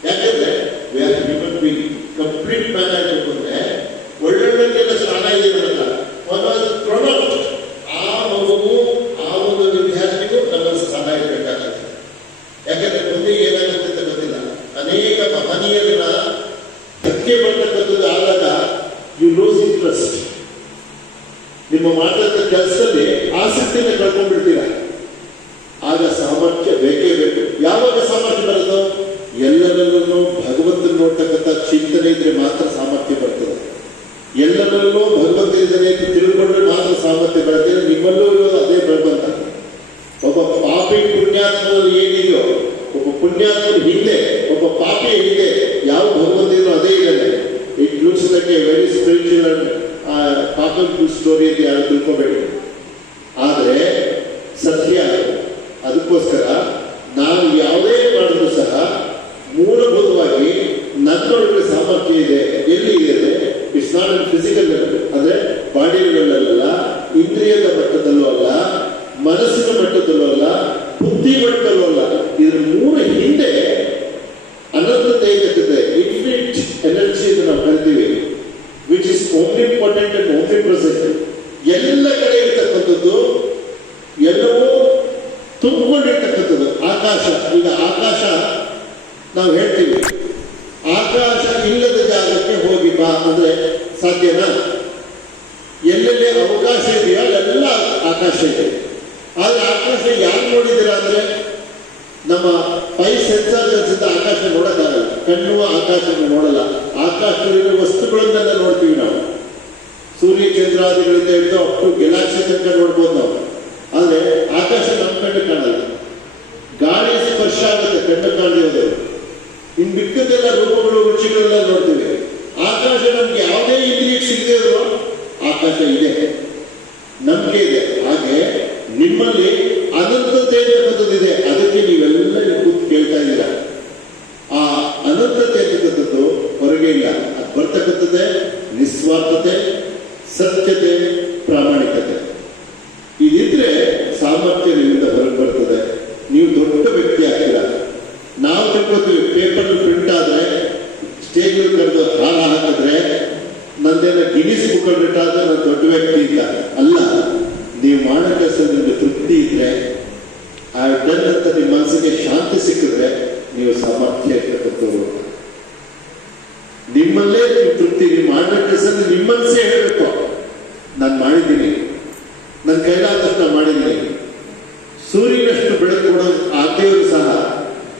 ಯಾಕಂದ್ರೆ we are human being. Complete man ಆಗಬೇಕು ಅಂದ್ರೆ ಒಳ್ಳೊಳ್ಳೆಲ್ಲ ಸ್ಥಾನ ಇದೆ ಅನ್ನಲ್ಲ. ಒಂದು ಪ್ರಾಡಕ್ಟ್, ಆ ಮಗುವು ಆ ಒಂದು ವಿದ್ಯಾರ್ಥಿಗೂ ನಮ್ಮಲ್ಲಿ ಸ್ಥಾನ ಇರಬೇಕಾಗುತ್ತೆ. ಯಾಕಂದ್ರೆ ಮುಂದೆ ಏನಾಗುತ್ತೆ ಅಂತ ಗೊತ್ತಿಲ್ಲ. ಅನೇಕ ಮಹನೀಯರನ್ನ ಧಕ್ಕೆ ಬರ್ತಕ್ಕಂಥದ್ದು ಆದಾಗ ಯು ಲೂಸ್ ಇಂಟ್ರೆಸ್ಟ್. ನಿಮ್ಮ ಮಾಡಿದ ಕೆಲಸದಲ್ಲಿ ಆಸಕ್ತಿಯನ್ನು ಕಳ್ಕೊಂಡ್ಬಿಡ್ತೀರ. ಆಗ ಸಾಮರ್ಥ್ಯ ಬೇಕೇ ಬೇಕು. ಯಾವಾಗ ಸಾಮರ್ಥ್ಯ ಬರೋದು? ಎಲ್ಲರಲ್ಲೂ ಭಗವಂತನ ನೋಡ್ತಕ್ಕಂಥ ಚಿಂತನೆ ಇದ್ರೆ ಮಾತ್ರ ಸಾಮರ್ಥ್ಯ ಬರ್ತದೆ. ಎಲ್ಲರಲ್ಲೂ ಭಗವಂತ ಇದ್ದಾನೆ ಅಂತ ತಿಳ್ಕೊಂಡ್ರೆ ಮಾತ್ರ ಸಾಮರ್ಥ್ಯ ಬರುತ್ತೆ. ನಿಮ್ಮಲ್ಲೂ ಇರೋದು ಅದೇ ಭಗವಂತ. ಒಬ್ಬ ಪಾಪಿ ಪುಣ್ಯಾತ್ಮನಲ್ಲಿ ಏನಿದೆಯೋ, ಒಬ್ಬ ಪುಣ್ಯಾತ್ಮನ ಹಿಂದೆ ಒಬ್ಬ ಪಾಪಿ ಹಿಂದೆ ಯಾವ ಭಗವಂತ ಇದೋ ಅದೇ ಇದೆ. It looks like A very spiritual papal story ಅಂತ ಯಾರು ತಿಳ್ಕೋಬೇಡಿ. ಆದ್ರೆ ಸತ್ಯ. ಅದಕ್ಕೋಸ್ಕರ ನಾನು ಯಾವುದೇ ಮಾಡಿದ್ರು ಸಹ ಮೂಲಭೂತವಾಗಿ ನನ್ನೊಳಗೆ ಸಾಮರ್ಥ್ಯ ಇದೆ. ಎಲ್ಲಿ ಇದೆ? It's not in physical level, ಅಂದ್ರೆ ಬಾಡಿ ಲೆವೆಲ್ ಅಲ್ಲ, ಇಂದ್ರಿಯದ ಮಟ್ಟದಲ್ಲೂ ಅಲ್ಲ, ಮನಸ್ಸಿನ ಮಟ್ಟದಲ್ಲೂ ಅಲ್ಲ, ಬುದ್ಧಿ ಮಟ್ಟದಲ್ಲೂ ಅಲ್ಲ. ಇದ್ರ ಮೂರು ಹಿಂದೆ ಅನಂತತೆ ಇದೆ, ಇನ್ಫಿನಿಟ್ ಎನರ್ಜಿ ಅಂತ ನಾವು ಕರಿತೀವಿ, ವಿಚ್ ಇಸ್ ಓಮ್ನಿಪೊಟೆಂಟ್ ಅಂಡ್ ಓಮ್ನಿಪ್ರೆಸೆಂಟ್. ಎಲ್ಲ ಕಡೆ ಇರ್ತಕ್ಕಂಥದ್ದು, ಎಲ್ಲವೂ ತುಂಬಿಕೊಂಡಿರ್ತಕ್ಕಂಥದ್ದು. ಆಕಾಶ, ಈಗ ಆಕಾಶ ನಾವು ಹೇಳ್ತೀವಿ, ಆಕಾಶ ಇಲ್ಲದ ಜಾಗಕ್ಕೆ ಹೋಗಿ ಬಾ ಅಂದ್ರೆ ಸಾಧ್ಯನಾ? ಎಲ್ಲೆಲ್ಲಿ ಅವಕಾಶ ಇದೆಯೋ ಅಲ್ಲೆಲ್ಲ ಆಕಾಶ ಇದೆ. ಆದ್ರೆ ಆಕಾಶ ಯಾರು ನೋಡಿದ್ದೀರಾ ಅಂದ್ರೆ ನಮ್ಮ 5 ಸೆನ್ಸರ್ಗಳಿಂದ ಆಕಾಶ ನೋಡೋಕ್ಕಾಗಲ್ಲ. ಕಣ್ಣು ಆಕಾಶವನ್ನು ನೋಡಲ್ಲ. ಆಕಾಶದಲ್ಲಿರುವ ವಸ್ತುಗಳನ್ನೆಲ್ಲ ನೋಡ್ತೀವಿ ನಾವು. ಸೂರ್ಯ ಚಂದ್ರಾದಿಗಳಿಂದ ಹಿಡಿದು ಅಪ್ ಟು ಗೆಲಾಕ್ಸಿ ತನಕ ನೋಡ್ಬೋದು ನಾವು. ಆದ್ರೆ ಆಕಾಶ ನಮ್ಮ ಕಣ್ಣು ಕಾಣಲ್ಲ. ಗಾಳಿ ಸ್ಪರ್ಶ ಆಗುತ್ತೆ, ಕಣ್ಣು ಕಾಣದೇ. ಇನ್ ಮಿಕ್ಕದೆಲ್ಲ ರೂಪಗಳು ರುಚಿಗಳೆಲ್ಲ ನೋಡ್ತೀವಿ. ಆಕಾಶ ನಮ್ಗೆ ಯಾವುದೇ ಇಂದ್ರಿಯಕ್ಕೆ ಸಿಗದೇ ಇರೋ ಆಕಾಶ ಇದೆ. ನಂಬಿಕೆ ಇದೆ. ಹಾಗೆ ನಿಮ್ಮಲ್ಲಿ ಅನಂತತೆ ಅಂತಕ್ಕಂಥದ್ದಿದೆ. ಅದಕ್ಕೆ ನೀವೆಲ್ಲ ಕೂತು ಕೇಳ್ತಾ ಇದ್ದೀರಾ. ಆ ಅನಂತತೆ ಅಂತಕ್ಕಂಥದ್ದು ಹೊರಗೆ ಇಲ್ಲ. ಅದು ಬರ್ತಕ್ಕಂಥದ್ದೇ ನಿಸ್ವಾರ್ಥತೆ, ಸತ್ಯತೆ, ಪ್ರಾಮಾಣಿಕತೆ. ಇದಿದ್ರೆ ಸಾಮರ್ಥ್ಯ ನಿಮ್ಮಿಂದ ಹೊರಗೆ ಬರ್ತದೆ. ನೀವು ದೊಡ್ಡ ವ್ಯಕ್ತಿ ಆಗ್ತೀರ. ನಾವು ತಿಳ್ಕೊತೀವಿ ಪೇಪರ್ ಪ್ರಿಂಟ್ ಆದ್ರೆ ಸ್ಟೇಜ್ ಕರೆದು ಹಾರ ಹಾಕಿದ್ರೆ ನಂದೇನ ಗಿನಿಸ್ ಬುಕ್ ಬಿಟ್ಟಾದ್ರೆ ನಾನು ದೊಡ್ಡ ವ್ಯಕ್ತಿ ಇಲ್ಲ. ಅಲ್ಲ, ನೀವು ಮಾಡೋ ಕೆಲಸ ನಿಮ್ಗೆ ತೃಪ್ತಿ ಇದ್ರೆ, ಆ ಡನ್ ಅಂತ ನಿಮ್ಮ ಮನಸ್ಸಿಗೆ ಶಾಂತಿ ಸಿಕ್ಕಿದ್ರೆ ನೀವು ಸಾಮರ್ಥ್ಯ ಇರ್ತಕ್ಕಂಥವ್ರು. ನಿಮ್ಮಲ್ಲೇ ನೀವು ತೃಪ್ತಿ, ನೀವು ಮಾಡೋ ಕೆಲಸ ನಿಮ್ಮ ಮನಸ್ಸೇ ಹೇಳಬೇಕು, ನಾನು ಮಾಡಿದ್ದೀನಿ, ನನ್ನ ಕೈಲಾದಷ್ಟು ನಾನು ಮಾಡಿದ್ದೀನಿ. ಸೂರ್ಯನಷ್ಟು ಬೆಳಕು ಕೊಡೋ ಆ ದೇವರು ಸಹ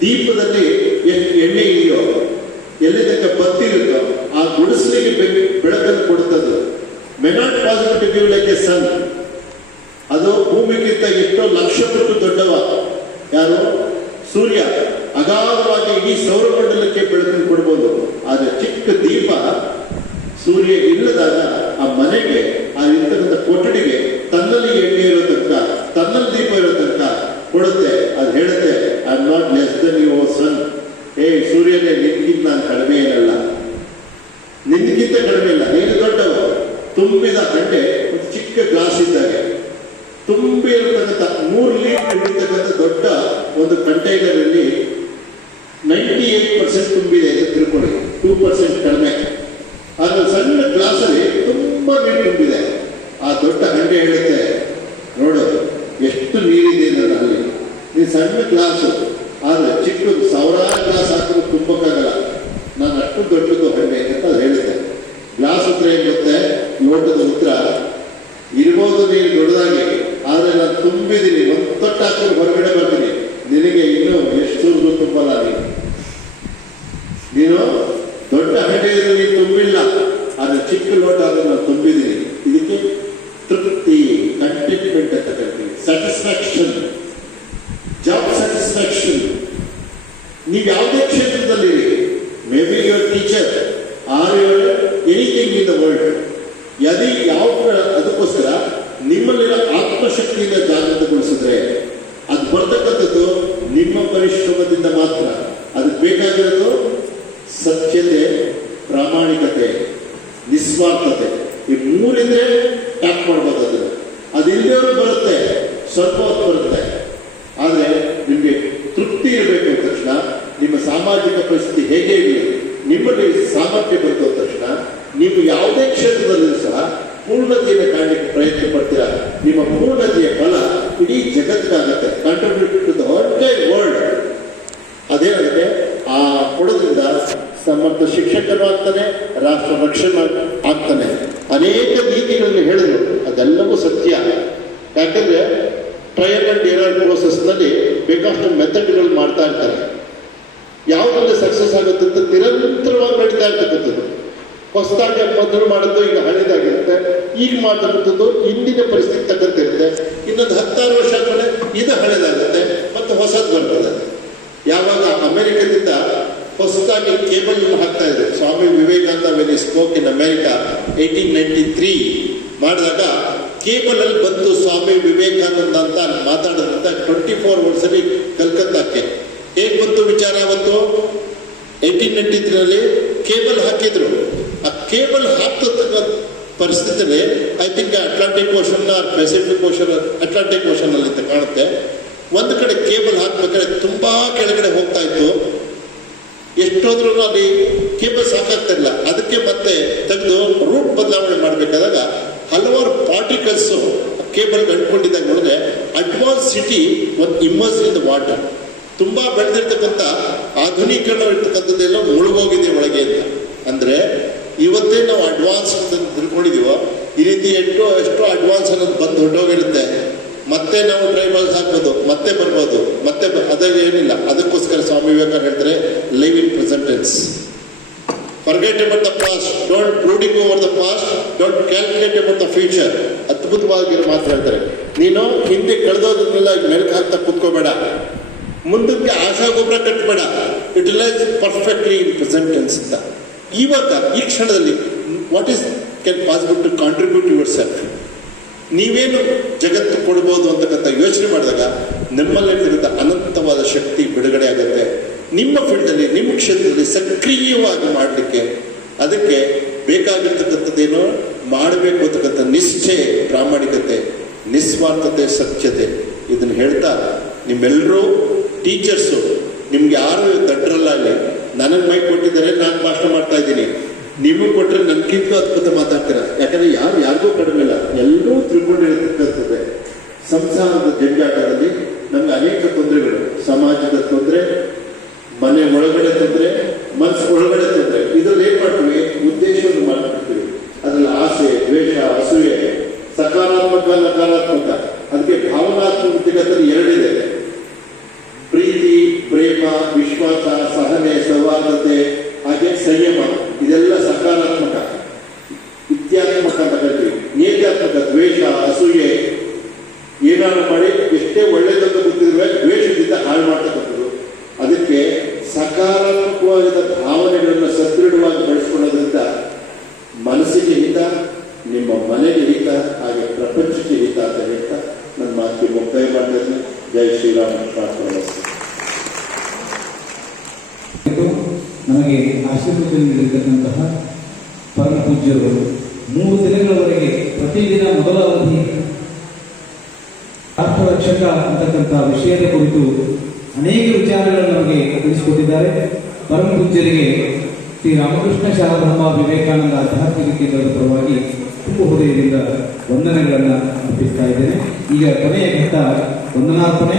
ದೀಪದಲ್ಲಿ ಎಷ್ಟು ಎಣ್ಣೆ ಇದೆಯೋ, ಎಲ್ಲಿ ತನಕ ಬತ್ತಿರುತ್ತೋ ಆ ಗುಡಿಸಲಿಗೆ ಬೆಳಕನ್ನು ಕೊಡುತ್ತದೆ. May not possible to give like a sun. ಅದು ಭೂಮಿಗಿಂತ ಎಷ್ಟೋ ಲಕ್ಷ ಪಟ್ಟು ದೊಡ್ಡವ. ಯಾರು? ಸೂರ್ಯ. ಅಗಾಧವಾಗಿ ಇಡೀ ಸೌರಮಂಡಲಕ್ಕೆ ಬೆಳಕನ್ನು ಕೊಡ್ಬೋದು. ಆದರೆ ಚಿಕ್ಕ ದೀಪ ಸೂರ್ಯ ಇಲ್ಲದಾಗ ಆ ಮನೆಗೆ, ಆ ಇರ್ತಕ್ಕಂಥ ಕೊಠಡಿಗೆ ತನ್ನಲ್ಲಿ ಎಣ್ಣೆ ಇರೋ ತನಕ, ತನ್ನಲ್ಲಿ ದೀಪ ಇರೋ ತನಕ ಕೊಡುತ್ತೆ. ಅದು ಹೇಳುತ್ತೆ, I am not less than your son. ಏ ಸೂರ್ಯನೇ, ನಿನ್ಗಿಂತ ನಾನು ಕಡಿಮೆ ಏನಲ್ಲ, ನಿನ್ಗಿಂತ ಕಡಿಮೆ ಇಲ್ಲ, ನೀನು ದೊಡ್ಡವ. ತುಂಬಿದ ಹಂಡೆ ಒಂದು ಚಿಕ್ಕ ಗ್ಲಾಸ್ ಇದ್ದಾಗೆ ತುಂಬಿ ಇರತಕ್ಕಂಥ 3 ಲೀಟರ್ ಹಿಡಿತಕ್ಕಂಥ ದೊಡ್ಡ ಒಂದು ಕಂಟೈನರ್ ಅಲ್ಲಿ 98% ತುಂಬಿದೆ ಅಂತ ತಿಳ್ಕೊಳ್ಳಿ, 2% ಕಡಿಮೆ. ಆದ್ರೆ ಸಣ್ಣ ಗ್ಲಾಸ್ ಅಲ್ಲಿ ತುಂಬಾ ನೀರು ತುಂಬಿದೆ. ಆ ದೊಡ್ಡ ಹಂಡೆ ಹೇಳುತ್ತೆ, ನೋಡು ಎಷ್ಟು ನೀರಿದೆ ಅಲ್ಲಿ. ನೀನು ಸಣ್ಣ ಗ್ಲಾಸು, ಆದ್ರೆ ಚಿಕ್ಕ 1000 ಗ್ಲಾಸ್ ಹಾಕಿದ್ರು ತುಂಬಕ್ಕಾಗಲ್ಲ. ನಾನು ಅಷ್ಟು ದೊಡ್ಡದು ಹಂಡೆ ಅಂತ ಹೇಳುತ್ತೆ. ಗ್ಲಾಸ್ ಉತ್ತರ ಏನ್ ಗೊತ್ತೆ? ಲೋಟದ ಉತ್ತರ ಇರ್ಬೋದು ನೀರು ದೊಡ್ಡದಾಗಿ, ಆದ್ರೆ ನಾನು ತುಂಬಿದ್ದೀನಿ, ಒಂದು ತೊಟ್ಟು ಹಾಕಿದ್ರು ಹೊರಗಡೆ ಬರ್ತೀನಿ. ನಿನಗೆ ಇನ್ನೂ ಎಷ್ಟು ತುಂಬಲ್ಲ. ನೀನು ದೊಡ್ಡ ಹಂಡೆ ಇದ್ರೆ ನೀನು ತುಂಬಿಲ್ಲ, ಆದ್ರೆ ಚಿಕ್ಕ ಲೋಟ ಆದ್ರೆ ನಾನು ತುಂಬಿದ್ದೀನಿ. ಇದಕ್ಕೆ ತೃಪ್ತಿ, ಕಂಟೆಂಟ್ಮೆಂಟ್ ಅಂತ ಕರಿತೀವಿ. Satisfaction, job satisfaction. ನೀವು ಯಾವುದೇ ಕ್ಷೇತ್ರದಲ್ಲಿ, may be your teacher R your anything in the world, ಯಾವ ಅದಕ್ಕೋಸ್ಕರ ನಿಮ್ಮಲ್ಲಿರೋ ಆತ್ಮಶಕ್ತಿಯಿಂದ ಜಾಗೃತಗೊಳಿಸಿದ್ರೆ ಅದು ಬರ್ತಕ್ಕಂಥದ್ದು ನಿಮ್ಮ ಪರಿಶ್ರಮದಿಂದ ಮಾತ್ರ. ಅದಕ್ಕೆ ಬೇಕಾಗಿರೋದು ಸತ್ಯತೆ, ಪ್ರಾಮಾಣಿಕತೆ, ನಿಸ್ವಾರ್ಥತೆ. ಈ 3 ಇದ್ರೆ ಟ್ಯಾಪ್ ಮಾಡ್ಬೋದು. ಅದು ಇಲ್ಲದವರು ಬರುತ್ತೆ, ಸ್ವಲ್ಪ ಹೊತ್ತು ಬರುತ್ತೆ. ಆದರೆ ನಿಮಗೆ ತೃಪ್ತಿ ಇರಬೇಕು ಅಂದ ತಕ್ಷಣ, ನಿಮ್ಮ ಸಾಮಾಜಿಕ ಪರಿಸ್ಥಿತಿ ಹೇಗೆ ಇರಲಿ, ನಿಮ್ಮಲ್ಲಿ ಸಾಮರ್ಥ್ಯ ಬಂತು ಅಂದ ತಕ್ಷಣ ನೀವು ಯಾವುದೇ ಕ್ಷೇತ್ರದಲ್ಲೂ ಸಹ ಪೂರ್ಣತೆಯನ್ನು ಕಾಣಲಿಕ್ಕೆ ಪ್ರಯತ್ನ ಪಡ್ತೀರಾ. ನಿಮ್ಮ ಪೂರ್ಣತೆಯ ಫಲ ಇಡೀ ಜಗತ್ತಿಗಾಗುತ್ತೆ, contribute to the entire world. ಅದೇನಾಗುತ್ತೆ, ಆ ಕೊಡೋದ್ರಿಂದ ಸಮರ್ಥ ಶಿಕ್ಷಕರು ಆಗ್ತಾನೆ, ರಾಷ್ಟ್ರ ರಕ್ಷಣೆ ಆಗ್ತಾನೆ. ಅನೇಕ ನೀತಿಗಳನ್ನು ಹೇಳಿದ್ರು, ಅದೆಲ್ಲವೂ ಸತ್ಯ. ಯಾಕಂದ್ರೆ ಟ್ರಯಲ್ ಅಂಡ್ ಎರರ್ ಪ್ರೋಸೆಸ್ನಲ್ಲಿ ಬೇಕಾಷ್ಟು ಮೆಥಡ್ಗಳು ಮಾಡ್ತಾ ಇರ್ತಾರೆ. ಯಾವುದ್ರಲ್ಲಿ ಸಕ್ಸಸ್ ಆಗುತ್ತೆ ಅಂತ ನಿರಂತರವಾಗಿ ನಡೀತಾ ಇರ್ತಕ್ಕಂಥದ್ದು. ಹೊಸದಾಗಿ ಮೊದಲು ಮಾಡೋದು ಈಗ ಹಳೆದಾಗಿರುತ್ತೆ, ಈಗ ಮಾತಾಡುವಂಥದ್ದು ಇಂದಿನ ಪರಿಸ್ಥಿತಿ ತಕ್ಕಂತೆ ಇರುತ್ತೆ. ಇನ್ನೊಂದು 16 ವರ್ಷ ಆದ್ಮೇಲೆ ಇದು ಹಳೆದಾಗುತ್ತೆ, ಮತ್ತು ಹೊಸದು ಬರ್ತದೆ. ಯಾವಾಗ ಅಮೆರಿಕದಿಂದ ಹೊಸದಾಗಿ ಕೇಬಲ್ ಹಾಕ್ತಾ ಇದ್ರು, Swami Vivekananda when spoke in America 1893 ಮಾಡಿದಾಗ ಕೇಬಲ್ ಅಲ್ಲಿ ಬಂತು ಸ್ವಾಮಿ ವಿವೇಕಾನಂದ ಅಂತ ಮಾತಾಡೋದಂತ 24 ವರ್ಷದಲ್ಲಿ ಕಲ್ಕತ್ತಾಕ್ಕೆ. ಹೇಗೆ ಬಂತು ವಿಚಾರ? ಬಂತು 1893 ಕೇಬಲ್ ಹಾಕಿದ್ರು. ಆ ಕೇಬಲ್ ಹಾಕ್ತಕ್ಕ ಪರಿಸ್ಥಿತಿಯಲ್ಲಿ I think Atlantic Ocean or Pacific Ocean, Atlantic Ocean ಅಲ್ಲಿ ಅಂತ ಕಾಣುತ್ತೆ. ಒಂದು ಕಡೆ ಕೇಬಲ್ ಹಾಕ್ಬೇಕಾದ್ರೆ ತುಂಬಾ ಕೆಳಗಡೆ ಹೋಗ್ತಾ ಇತ್ತು. ಎಷ್ಟೋದ್ರೂ ಅಲ್ಲಿ ಕೇಬಲ್ ಸಾಕಾಗ್ತಾ ಇಲ್ಲ. ಅದಕ್ಕೆ ಮತ್ತೆ ತೆಗೆದು ರೂಟ್ ಬದಲಾವಣೆ ಮಾಡಬೇಕಾದಾಗ ಹಲವಾರು ಪಾರ್ಟಿಕಲ್ಸ್ ಕೇಬಲ್ ಅಂಟ್ಕೊಂಡಿದ್ದಾಗ ನೋಡಿದ್ರೆ ಅಡ್ವಾನ್ಸ್ ಸಿಟಿ ಒಂದು ಇಮರ್ಸ್ ಇನ್ ದ ವಾಟರ್. ತುಂಬಾ ಬೆಳೆದಿರ್ತಕ್ಕಂಥ ಆಧುನೀಕರಣ ಇರ್ತಕ್ಕಂಥದ್ದೆಲ್ಲ ಮುಳುಗೋಗಿದೆ ಒಳಗೆ ಅಂತ. ಅಂದ್ರೆ ಇವತ್ತೇ ನಾವು ಅಡ್ವಾನ್ಸ್ ಅಂತ ತಿಳ್ಕೊಂಡಿದೀವೋ, ಈ ರೀತಿ ಎಷ್ಟೋ ಅಡ್ವಾನ್ಸ್ ಅನ್ನೋದು ಬಂದು ಹೊರಟೋಗಿರುತ್ತೆ. ಮತ್ತೆ ನಾವು ಟ್ರೈ ಮಾಡಿ ಹಾಕ್ಬೋದು, ಮತ್ತೆ ಬರ್ಬೋದು, ಮತ್ತೆ ಅದೇ ಏನಿಲ್ಲ. ಅದಕ್ಕೋಸ್ಕರ ಸ್ವಾಮಿ ವಿವೇಕಾನಂದ ಹೇಳ್ತಾರೆ, live in present tense, forget about the past, don't brooding over the past, don't calculate about the future. ಅದ್ಭುತವಾಗಿರೋ ಮಾತು ಹೇಳ್ತಾರೆ. ನೀನು ಹಿಂದೆ ಕಳೆದೋದನ್ನೆಲ್ಲ ಮೆಲುಕು ಹಾಕ್ತಾ ಕೂತ್ಕೋಬೇಡ, ಮುಂದಕ್ಕೆ ಆಶಾ ಗೊಬ್ಬರ ಕಟ್ಟಬೇಡ, utilise perfectly in present tense ಅಂತ. ಇವಾಗ ಈ ಕ್ಷಣದಲ್ಲಿ what is can possible to contribute yourself. ನೀವೇನು ಜಗತ್ತು ಕೊಡ್ಬೋದು ಅಂತಕ್ಕಂಥ ಯೋಚನೆ ಮಾಡಿದಾಗ ನಿಮ್ಮಲ್ಲಿರ್ತಕ್ಕಂಥ ಅನಂತವಾದ ಶಕ್ತಿ ಬಿಡುಗಡೆ ಆಗುತ್ತೆ. ನಿಮ್ಮ ಫೀಲ್ಡಲ್ಲಿ, ನಿಮ್ಮ ಕ್ಷೇತ್ರದಲ್ಲಿ ಸಕ್ರಿಯವಾಗಿ ಮಾಡಲಿಕ್ಕೆ ಅದಕ್ಕೆ ಬೇಕಾಗಿರ್ತಕ್ಕಂಥದ್ದೇನೋ ಮಾಡಬೇಕು ಅಂತಕ್ಕಂಥ ನಿಷ್ಠೆ, ಪ್ರಾಮಾಣಿಕತೆ, ನಿಸ್ವಾರ್ಥತೆ, ಸತ್ಯತೆ, ಇದನ್ನು ಹೇಳ್ತಾ ನಿಮ್ಮೆಲ್ಲರೂ ಟೀಚರ್ಸು, ನಿಮ್ಗೆ ಯಾರು ದಡ್ರಲ್ಲ ಅಲ್ಲಿ. ನನಗೆ ಮೈಕ್ ಕೊಟ್ಟಿದ್ದಾರೆ, ನಾನು ಭಾಷಣ ಮಾಡ್ತಾ ಇದ್ದೀನಿ. ನಿಮಗೆ ಕೊಟ್ಟರೆ ನನ್ಗಿಂತ ಅದ್ಭುತ ಮಾತಾಡ್ತೀರ. ಯಾಕಂದ್ರೆ ಯಾರಿಗೂ ಕಡಿಮೆ ಇಲ್ಲ, ಎಲ್ಲರೂ ತಿಳ್ಕೊಂಡಿರತಕ್ಕಂಥದ್ದೇ. ಸಂಸಾರದ ಜಂಜಾಟದಲ್ಲಿ ನಮ್ಗೆ ಅನೇಕ ತೊಂದರೆಗಳು, ಸಮಾಜದ ತೊಂದರೆ, ಮನೆ ಒಳಗಡೆ ತೊಂದರೆ, ಮನಸ್ಸು ಒಳಗಡೆ ತೊಂದರೆ. ಇದ್ರಲ್ಲಿ ಏನ್ ಮಾಡ್ತೀವಿ, ಉದ್ದೇಶವನ್ನು ಮಾಡ್ಬಿಡ್ತೀವಿ. ಅದ್ರಲ್ಲಿ ಆಸೆ, ದ್ವೇಷ, ಅಸೂಯೆ, ಸಕಾರಾತ್ಮಕ, ನಕಾರಾತ್ಮಕ. ಅದಕ್ಕೆ ಭಾವನಾತ್ಮಕತೆಗಳಲ್ಲಿ ಎರಡಿದೆ: ಪ್ರೀತಿ, ಪ್ರೇಮ, ವಿಶ್ವಾಸ, ಸಹನೆ, ಸೌಹಾರ್ದತೆ, ಹಾಗೆ ಸಂಯಮ. ಇದೆಲ್ಲ ಸಕಾರಾತ್ಮಕ. ಇತ್ಯಾತ್ಮಕ ಅಂತ ಕರಿತೀವಿ. ನೇತ್ಯಾತ್ಮಕ ದ್ವೇಷ, ಅಸೂಯೆ, ಏನಾರು ಮಾಡಿ ಎಷ್ಟೇ ಒಳ್ಳೆಯದನ್ನು ಗೊತ್ತಿದ್ರೆ ದ್ವೇಷದಿಂದ ಹಾಳು ಮಾಡ್ತಕ್ಕಂಥದ್ದು. ಅದಕ್ಕೆ ಸಕಾರಾತ್ಮಕವಾದ ಭಾವನೆಗಳನ್ನು ಸದೃಢವಾಗಿ ಬೆಳೆಸ್ಕೊಳ್ಳೋದ್ರಿಂದ ಮನಸ್ಸಿಗೆ ಹಿತ, ನಿಮ್ಮ ಮನೆಗೆ ಹಿತ, ಹಾಗೆ ಪ್ರಪಂಚಕ್ಕೆ ಹಿತ ಅಂತ ಹೇಳ್ತಾ ನನ್ನ ಮಾತಿಗೆ ಮುಕ್ತಾಯ ಮಾಡ್ತಾ ಇದ್ದೀನಿ. ಜೈ ಶ್ರೀರಾಮ್. ಪ್ರಾರ್ಥನೆ. ನಮಗೆ ಆಶೀರ್ವಾದ ನೀಡಿರ್ತಕ್ಕಂತಹ ಪರಮ ಪೂಜ್ಯರು 3 ದಿನಗಳವರೆಗೆ ಪ್ರತಿದಿನ ಮೊದಲ ಅವಧಿ ಅರ್ಥರಕ್ಷಕ ಅಂತಕ್ಕಂಥ ವಿಷಯದ ಕುರಿತು ಅನೇಕ ವಿಚಾರಗಳನ್ನು ನಮಗೆ ತಿಳಿಸಿಕೊಟ್ಟಿದ್ದಾರೆ. ಪರಮ ಪೂಜ್ಯರಿಗೆ ಶ್ರೀ ರಾಮಕೃಷ್ಣ ಶಾರಬ್ರಹ್ಮ ವಿವೇಕಾನಂದ ಆಧ್ಯಾತ್ಮಿಕ ಕೇಂದ್ರದ ಪರವಾಗಿ ತುಂಬ ಹೃದಯದಿಂದ ವಂದನೆಗಳನ್ನು ಅರ್ಪಿಸ್ತಾ ಇದ್ದೇನೆ. ಈಗ ಕೊನೆಯ ಘಟ್ಟ ವಂದನಾರ್ಪಣೆ.